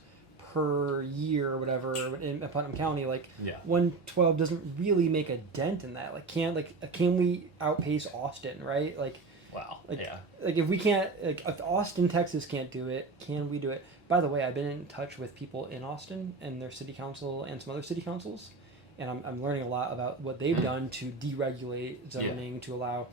per year or whatever in Putnam County. Like Yeah. 112 doesn't really make a dent in that. Like can we outpace Austin, right? Wow. Like, Yeah. like if we can't, like if Austin, Texas can't do it, can we do it? By the way, I've been in touch with people in Austin and their city council and some other city councils, and I'm learning a lot about what they've done to deregulate zoning to allow.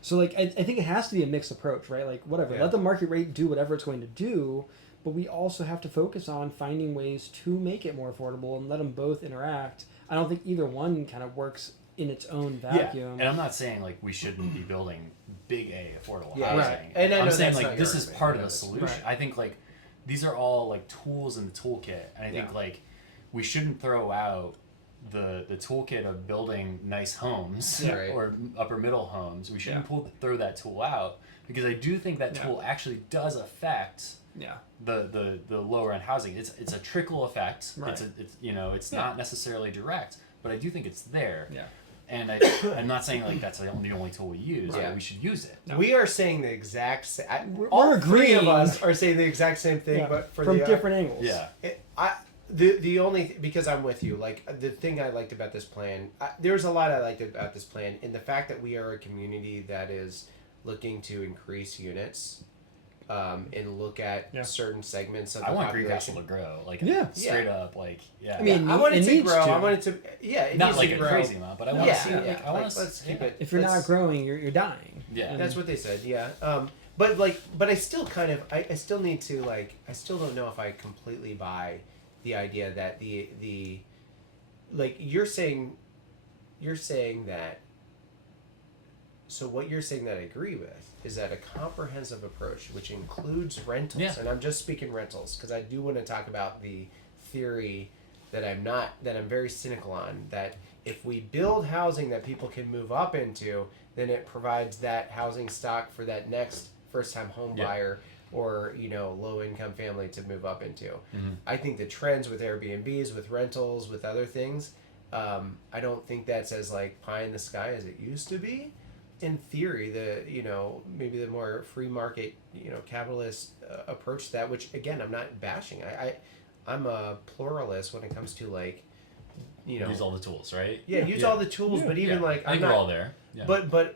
So like I think it has to be a mixed approach, right? Like whatever, Yeah. let the market rate do whatever it's going to do, but we also have to focus on finding ways to make it more affordable and let them both interact. I don't think either one kind of works in its own vacuum. And I'm not saying like we shouldn't be building big A affordable Yeah, housing. right. And I know I'm saying that's like not this your is argument. part I of know the that's- solution. Right. I think like these are all like tools in the toolkit, and I think Yeah. like we shouldn't throw out the toolkit of building nice homes Yeah. Right. or upper middle homes. We shouldn't Yeah. throw that tool out, because I do think that Yeah. tool actually does affect Yeah. the lower end housing. It's a trickle effect. Right. It's you know, it's Yeah. not necessarily direct, but I do think it's there. Yeah. And I'm not saying like that's the only tool we use. Yeah. But we should use it. No. We are saying the exact same. We're All three of agreeing. us are saying the exact same thing, Yeah. but for from the different angles. Yeah. The only because I'm with you, like the thing I liked about this plan, there's a lot I liked about this plan, in the fact that we are a community that is looking to increase units, and look at Yeah. certain segments of I the want population. Greencastle to grow. Like Yeah. straight up. Like yeah. I mean, I want it it to needs grow. to. I want it to. Yeah, it not needs like to a grow. crazy amount, but I want Yeah, to see. yeah. Like, I want Like, to. let's keep it. If you're let's- not growing, you're dying. Yeah. That's what they said. Yeah. But I still kind of, I still need to like, I still don't know if I completely buy the idea that the like you're saying that. So what you're saying that I agree with is that a comprehensive approach, which includes rentals, Yeah. and I'm just speaking rentals because I do want to talk about the theory that I'm very cynical on, that if we build housing that people can move up into, then it provides that housing stock for that next first time home Yeah. buyer or low income family to move up into. Mhm. I think the trends with Airbnbs, with rentals, with other things, I don't think that's as like pie in the sky as it used to be. In theory, maybe the more free market, capitalist approach to that, which again, I'm not bashing. I'm a pluralist when it comes to like, Use all the tools, right? use all the tools, but even like I think I'm we're not. all there. Yeah. But what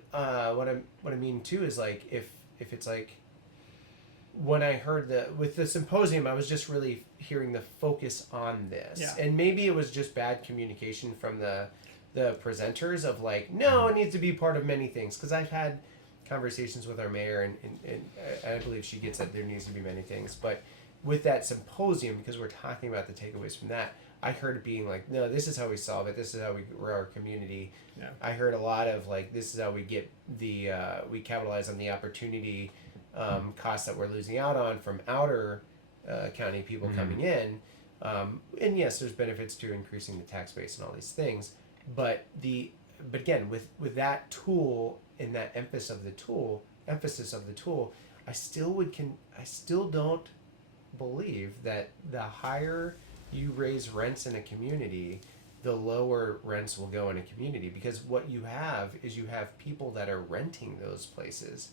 I mean too is like if it's like when I heard with the symposium, I was just really hearing the focus on this, Yeah. and maybe it was just bad communication from the presenters of like, no, it needs to be part of many things, because I've had conversations with our mayor and I believe she gets that there needs to be many things, but with that symposium, because we're talking about the takeaways from that, I heard it being like, no, this is how we solve it. This is how we grow our community. Yeah. I heard a lot of like, this is how we get we capitalize on the opportunity costs that we're losing out on from outer county people coming in. And yes, there's benefits to increasing the tax base and all these things, but again, with that tool and that emphasis of the tool, I still don't believe that the higher you raise rents in a community, the lower rents will go in a community, because what you have is people that are renting those places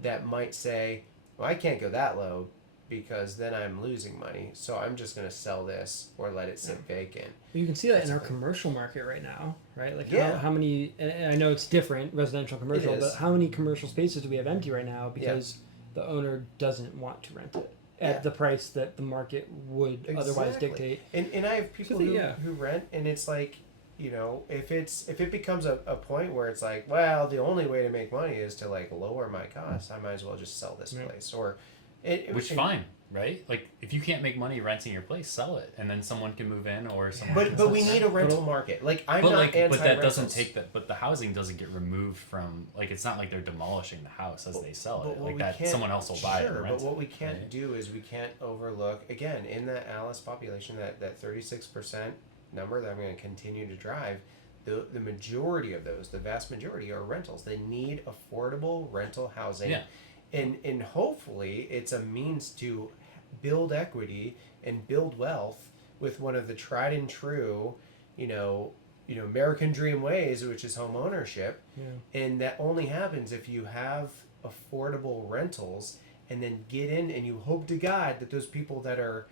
that might say, well, I can't go that low because then I'm losing money, so I'm just going to sell this or let it sit vacant. You can see that That's in our the thing. commercial market right now, right? Like Yeah. how many, and I know it's different, residential, commercial, It is. but how many commercial spaces do we have empty right now because the owner doesn't want to rent it at Yeah. the price that the market would otherwise Exactly. dictate? And I have people So who rent, and it's like, if it becomes a point where it's like, well, the only way to make money is to like lower my costs, I might as well just sell this Yeah. place, or Which fine, right? Like if you can't make money renting your place, sell it, and then someone can move in, or someone. But can but we sell it. need a rental market. Like I'm But not like, anti but that doesn't rentals. take that. But the housing doesn't get removed from. Like it's not like they're demolishing the house as they sell But it. what Like we that, can't- someone else will buy it Sure, and rent but what it, we can't right? do is we can't overlook, again, in the Alice population, that 36% number that I'm going to continue to drive. The majority of those, the vast majority, are rentals. They need affordable rental housing, Yeah. and hopefully it's a means to build equity and build wealth with one of the tried and true, American dream ways, which is home ownership. Yeah. And that only happens if you have affordable rentals, and then get in and you hope to God that those people that are,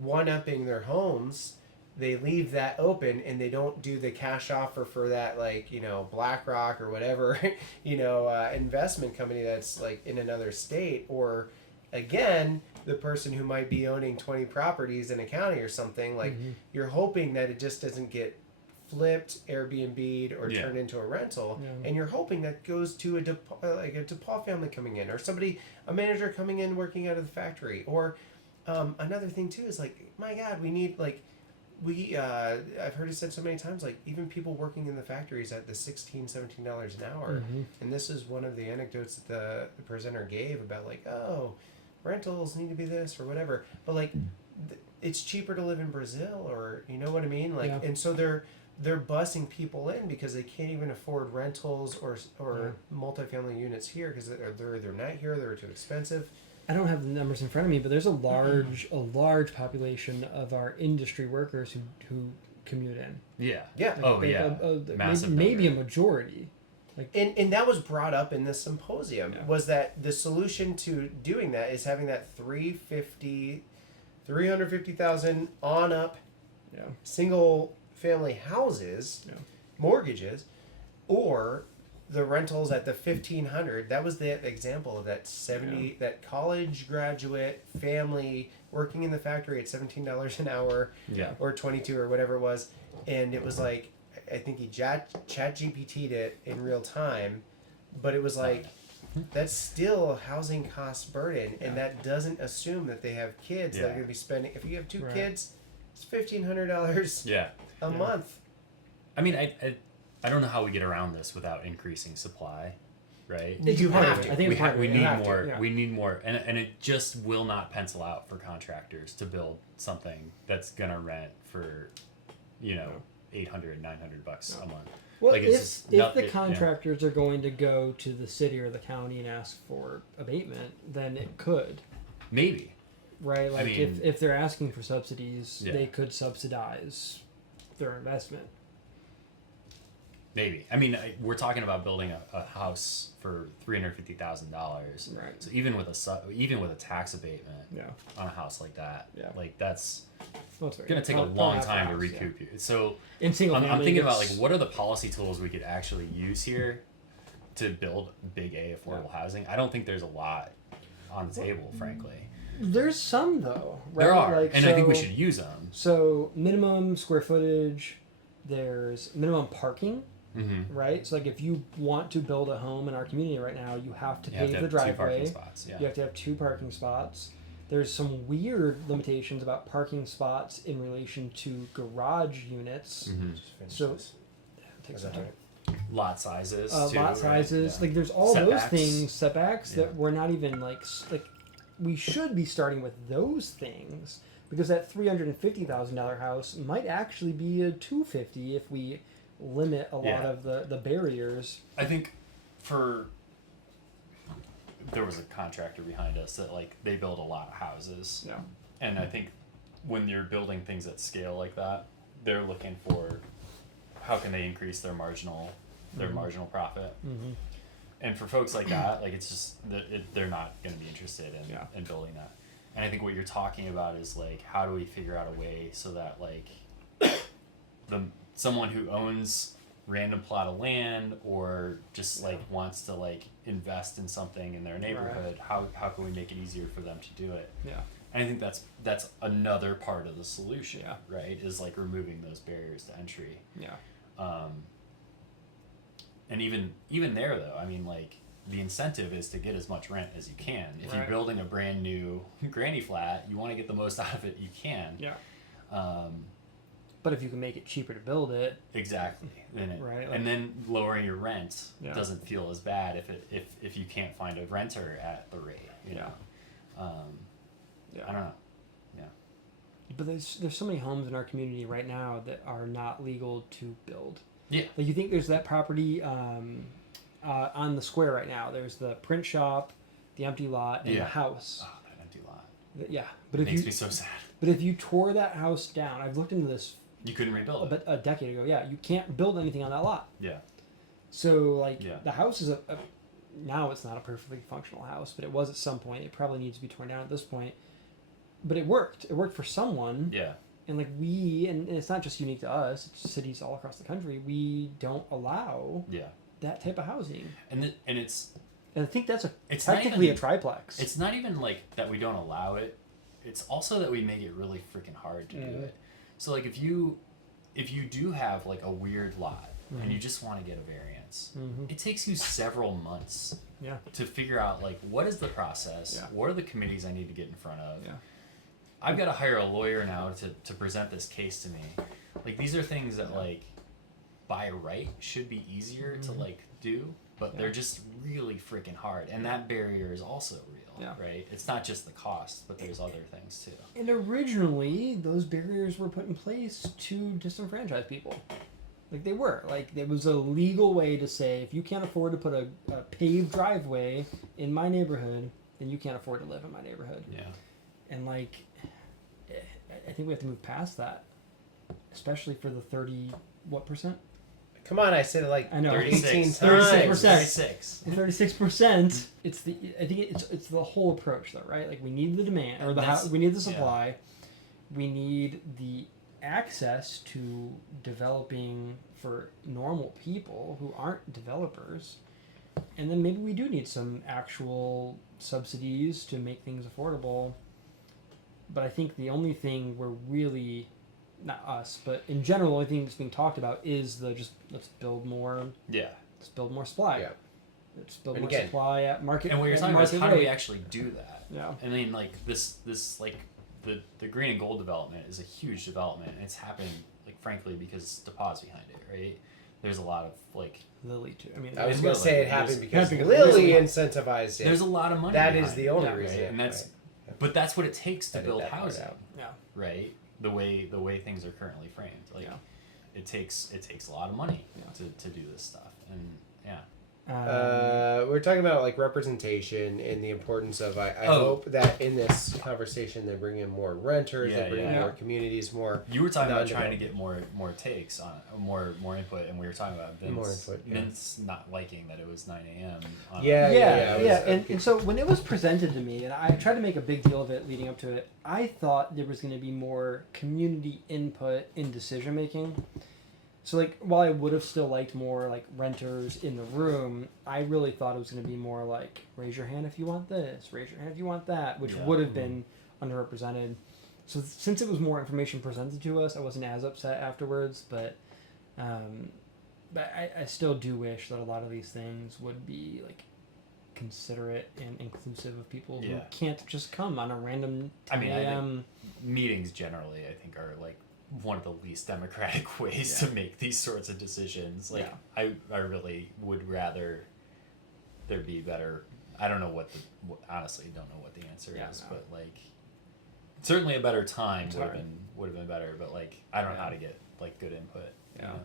one-upping their homes, they leave that open and they don't do the cash offer for that, like, BlackRock or whatever, investment company that's like in another state, or again, the person who might be owning 20 properties in a county or something. Like, you're hoping that it just doesn't get flipped, Airbnb'd, or turned into a rental, and you're hoping that goes to a DePaul family coming in, or a manager coming in working out of the factory, or another thing too is like, my God, we need I've heard it said so many times, like, even people working in the factories at the $16-17 an hour, and this is one of the anecdotes that the presenter gave about, like, oh, rentals need to be this or whatever, but like, it's cheaper to live in Brazil, or you know what I mean, like, and so they're busing people in because they can't even afford rentals or multifamily units here because they're not here, they're too expensive. I don't have the numbers in front of me, but there's a large population of our industry workers who commute in. Yeah. Yeah. Massive maybe a number. Majority. Like, and that was brought up in this symposium, Yeah. was that the solution to doing that is having that 350,000 on up single family houses, mortgages, or the rentals at the 1,500. That was the example of that that college graduate family working in the factory at $17 an hour, or 22 or whatever it was, and it was like, I think he chat GPT'd it in real time, but it was like, that's still a housing cost burden, and that doesn't assume that they have kids that are going to be spending. If you have two kids, it's $1,500 a month. I mean, I don't know how we get around this without increasing supply, right? It's part of it. I think we need more. Yeah. We need more, and it just will not pencil out for contractors to build something that's gonna rent for, $800, $900 a month. Well, like, if the contractors are going to go to the city or the county and ask for abatement, then it could. Maybe. Right? Like, I mean, if they're asking for subsidies, they could subsidize their investment. Maybe. I mean, we're talking about building a house for $350,000. Right. So even with a tax abatement on a house like that, like, that's going to take a long time to recoup you. So in single family, I'm thinking about, like, what are the policy tools we could actually use here to build big A affordable housing? I don't think there's a lot on the table, frankly. There's some, though. Right? There are, like, and I think we should use them. So minimum square footage, there's minimum parking. Mm-hmm. Right, so like, if you want to build a home in our community right now, you have to pave the driveway. 2 parking spots. Yeah. You have to have 2 parking spots. There's some weird limitations about parking spots in relation to garage units. Mm-hmm. So it takes some time. Lot sizes. Lot sizes. Right? Like, there's all setbacks. those things, setbacks that we're not even like. We should be starting with those things, because that $350,000 house might actually be a $250,000 if we limit a lot of the barriers. I think there was a contractor behind us that, like, they build a lot of houses. Yeah. And I think when you're building things at scale like that, they're looking for how can they increase their marginal profit. Mm-hmm. And for folks like that, like, it's just they're not going to be interested in building that. And I think what you're talking about is, like, how do we figure out a way so that, like, someone who owns random plot of land or just like wants to, like, invest in something in their neighborhood, how can we make it easier for them to do it? Yeah. And I think that's another part of the solution, Yeah. right? Is, like, removing those barriers to entry. Yeah. And even there, though, I mean, like, the incentive is to get as much rent as you can. If you're building a brand new granny flat, you want to get the most out of it you can. Yeah. But if you can make it cheaper to build it, exactly, then like, and then lowering your rent Yeah. doesn't feel as bad if you can't find a renter at the rate. You know? I don't know. Yeah. But there's so many homes in our community right now that are not legal to build. Yeah. Like, you think there's that property on the square right now. There's the print shop, the empty lot, and the house. Oh, that empty lot. Yeah, but It if makes you me so sad. but if you tore that house down, I've looked into this You couldn't rebuild it. a decade ago. Yeah, you can't build anything on that lot. Yeah. So like Yeah. the house is now it's not a perfectly functional house, but it was at some point. It probably needs to be torn down at this point. But it worked. It worked for someone. Yeah. And like and it's not just unique to us. It's cities all across the country. We don't allow Yeah. that type of housing. And it's And I think that's It's not technically even- a triplex. It's not even like that we don't allow it. It's also that we make it really freaking hard to do it. So like if you do have like a weird lot and you just want to get a variance, it takes you several months Yeah. to figure out like what is the process, Yeah. what are the committees I need to get in front of. Yeah. I've got to hire a lawyer now to present this case to me. Like these are things that like by right should be easier to like do, but they're just really freaking hard, and that barrier is also real, right? It's not just the cost, but there's other things too. And originally, those barriers were put in place to disenfranchise people. Like they were. Like there was a legal way to say, if you can't afford to put a paved driveway in my neighborhood, then you can't afford to live in my neighborhood. Yeah. And like, I think we have to move past that, especially for the 30 what percent? Come on, I said it like I know. 18 times. 36%. 36. 36%. It's the. I think it's the whole approach though, right? Like we need the demand or we need the supply, we need the access to developing for normal people who aren't developers, and then maybe we do need some actual subsidies to make things affordable. But I think the only thing we're really, not us, but in general, the only thing that's being talked about is let's build more. Yeah. Let's build more supply. Yeah. Let's build And more again, supply at market. And what you're at talking about is market how do we rate. actually do that? Yeah. I mean, like this like the green and gold development is a huge development, and it's happened like frankly because deposit behind it, right? There's a lot of like Lily too. I mean, I was It's going to really- say it happened there's- because there's- Lily there's- incentivized it. there's a lot of money. That is behind the it, only Yeah. reason. right? And that's right. but that's what it takes to Edit build that part housing, out. Yeah. right? The way things are currently framed, like Yeah. it takes a lot of money Yeah. to do this stuff, and yeah. We're talking about like representation and the importance of. I Oh. hope that in this conversation they bring in more renters, Yeah, they bring in yeah. more communities, more. You were talking about trying to non-developed. get more takes on more input, and we were talking about Vince, More input, yeah. Vince not liking that it was 9 a.m. on Yeah, Yeah. I was- And so when it was presented to me, and I tried to make a big deal of it leading up to it, I thought there was going to be more community input in decision making. So like, while I would have still liked more like renters in the room, I really thought it was going to be more like raise your hand if you want this, raise your hand if you want that, which Yeah. would have been underrepresented. So since it was more information presented to us, I wasn't as upset afterwards. But I still do wish that a lot of these things would be like considerate and inclusive of people who Yeah. can't just come on a random 10 I mean, I a.m. meetings generally, I think, are like one of the least democratic ways to make these sorts of decisions. Like, Yeah. I really would rather there be better. I don't know honestly don't know what the answer is, no. but like certainly a better time It's would have hard. been better. But like I don't know how to get like good input. you Yeah. know?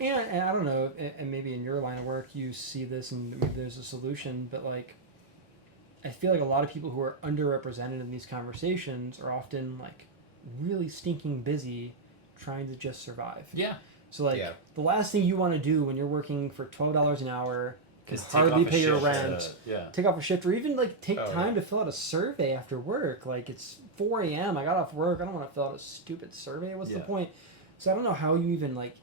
And I don't know, and maybe in your line of work you see this and maybe there's a solution, but like I feel like a lot of people who are underrepresented in these conversations are often like really stinking busy trying to just survive. Yeah. So like the last thing you want to do when you're working for $12 an hour can Is take hardly off a pay your shift rent. yeah. Take off a shift or even like take Oh, time to fill out a survey after work. Like it's 4 a.m. I got off work. I don't want to fill out a stupid survey. What's the Yeah. point? So I don't know how you even like.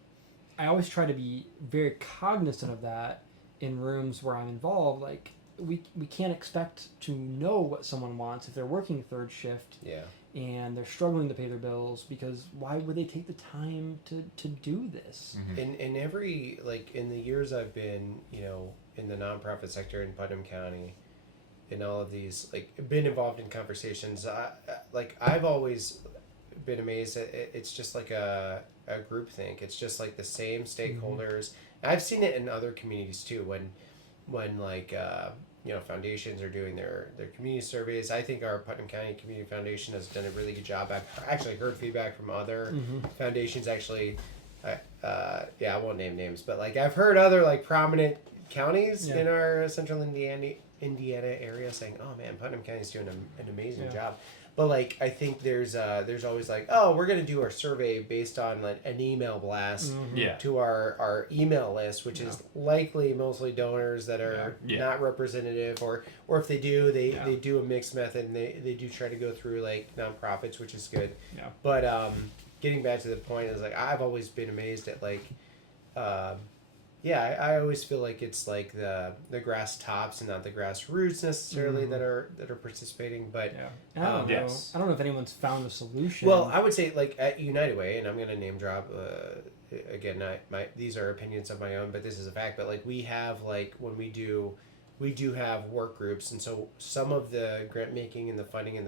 I always try to be very cognizant of that in rooms where I'm involved. Like we can't expect to know what someone wants if they're working third shift Yeah. and they're struggling to pay their bills, because why would they take the time to do this? In every like in the years I've been, in the nonprofit sector in Putnam County, in all of these been involved in conversations, I've always been amazed that it's just like a group think. It's just like the same stakeholders. I've seen it in other communities too. When foundations are doing their community surveys. I think our Putnam County Community Foundation has done a really good job. I've actually heard feedback from other foundations. Actually, I won't name names, but I've heard other prominent counties in our central Indiana area saying, "Oh man, Putnam County is doing an amazing job." But like I think there's always like, oh, we're gonna do our survey based on like an email blast Yeah. to our email list, which is likely mostly donors that are not representative, or if they do, they do a mixed method, and they do try to go through like nonprofits, which is good. Yeah. But getting back to the point is like I've always been amazed at like I always feel like it's like the grass tops and not the grassroots necessarily that are participating. But I don't know. Yes. I don't know if anyone's found a solution. well, I would say like at United Way, and I'm gonna name drop again. These are opinions of my own, but this is a fact. But like we have like when we do have work groups, and so some of the grant making and the funding and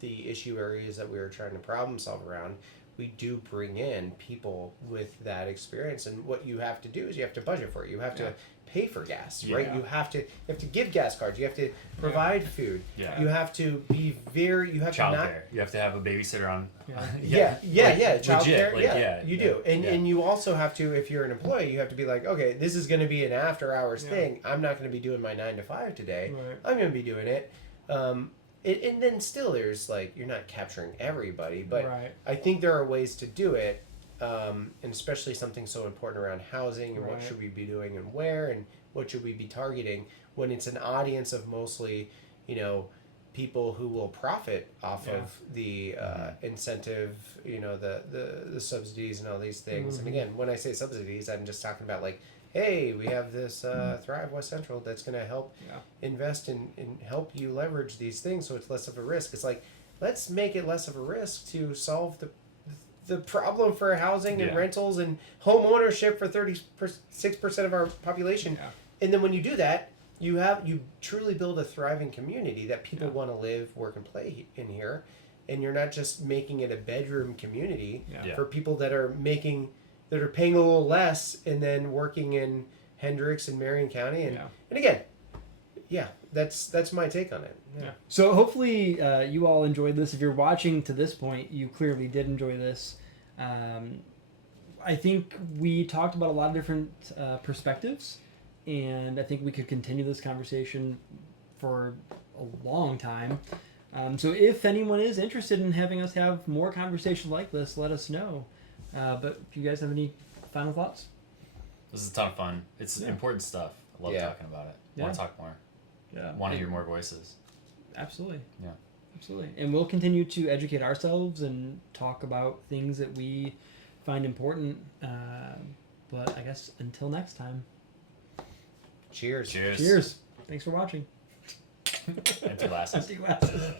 the issue areas that we were trying to problem solve around, we do bring in people with that experience. And what you have to do is you have to budget for it. You have to pay for gas, right? You have to give gas cards. You have to provide food. Yeah. You have to be you have to not. Childcare. You have to have a babysitter on. Childcare. You do. And you also have to, if you're an employee, you have to be like, okay, this is going to be an after hours thing. I'm not going to be doing my 9 to 5 today. Right. I'm going to be doing it. And then still there's like, you're not capturing everybody, but I think there are ways to do it. And especially something so important around housing and what should we be doing and where and what should we be targeting when it's an audience of mostly, people who will profit off of the incentive, the subsidies and all these things. And again, when I say subsidies, I'm just talking about like, hey, we have this Thrive West Central that's going to help invest and help you leverage these things so it's less of a risk. It's like, let's make it less of a risk to solve the problem for housing and rentals and home ownership for 36% of our population. And then when you do that, you truly build a thriving community that people want to live, work, and play in here. And you're not just making it a bedroom community for people that are paying a little less and then working in Hendricks and Marion County. And again, that's my take on it. Yeah. So hopefully you all enjoyed this. If you're watching to this point, you clearly did enjoy this. I think we talked about a lot of different perspectives, and I think we could continue this conversation for a long time. So if anyone is interested in having us have more conversations like this, let us know. But if you guys have any final thoughts? This is a ton of fun. It's important stuff. I love talking about it. Want to talk more. Want to hear more voices. Absolutely. Yeah. Absolutely. And we'll continue to educate ourselves and talk about things that we find important. But I guess until next time. Cheers. Cheers. Thanks for watching. Empty glasses. Empty glasses.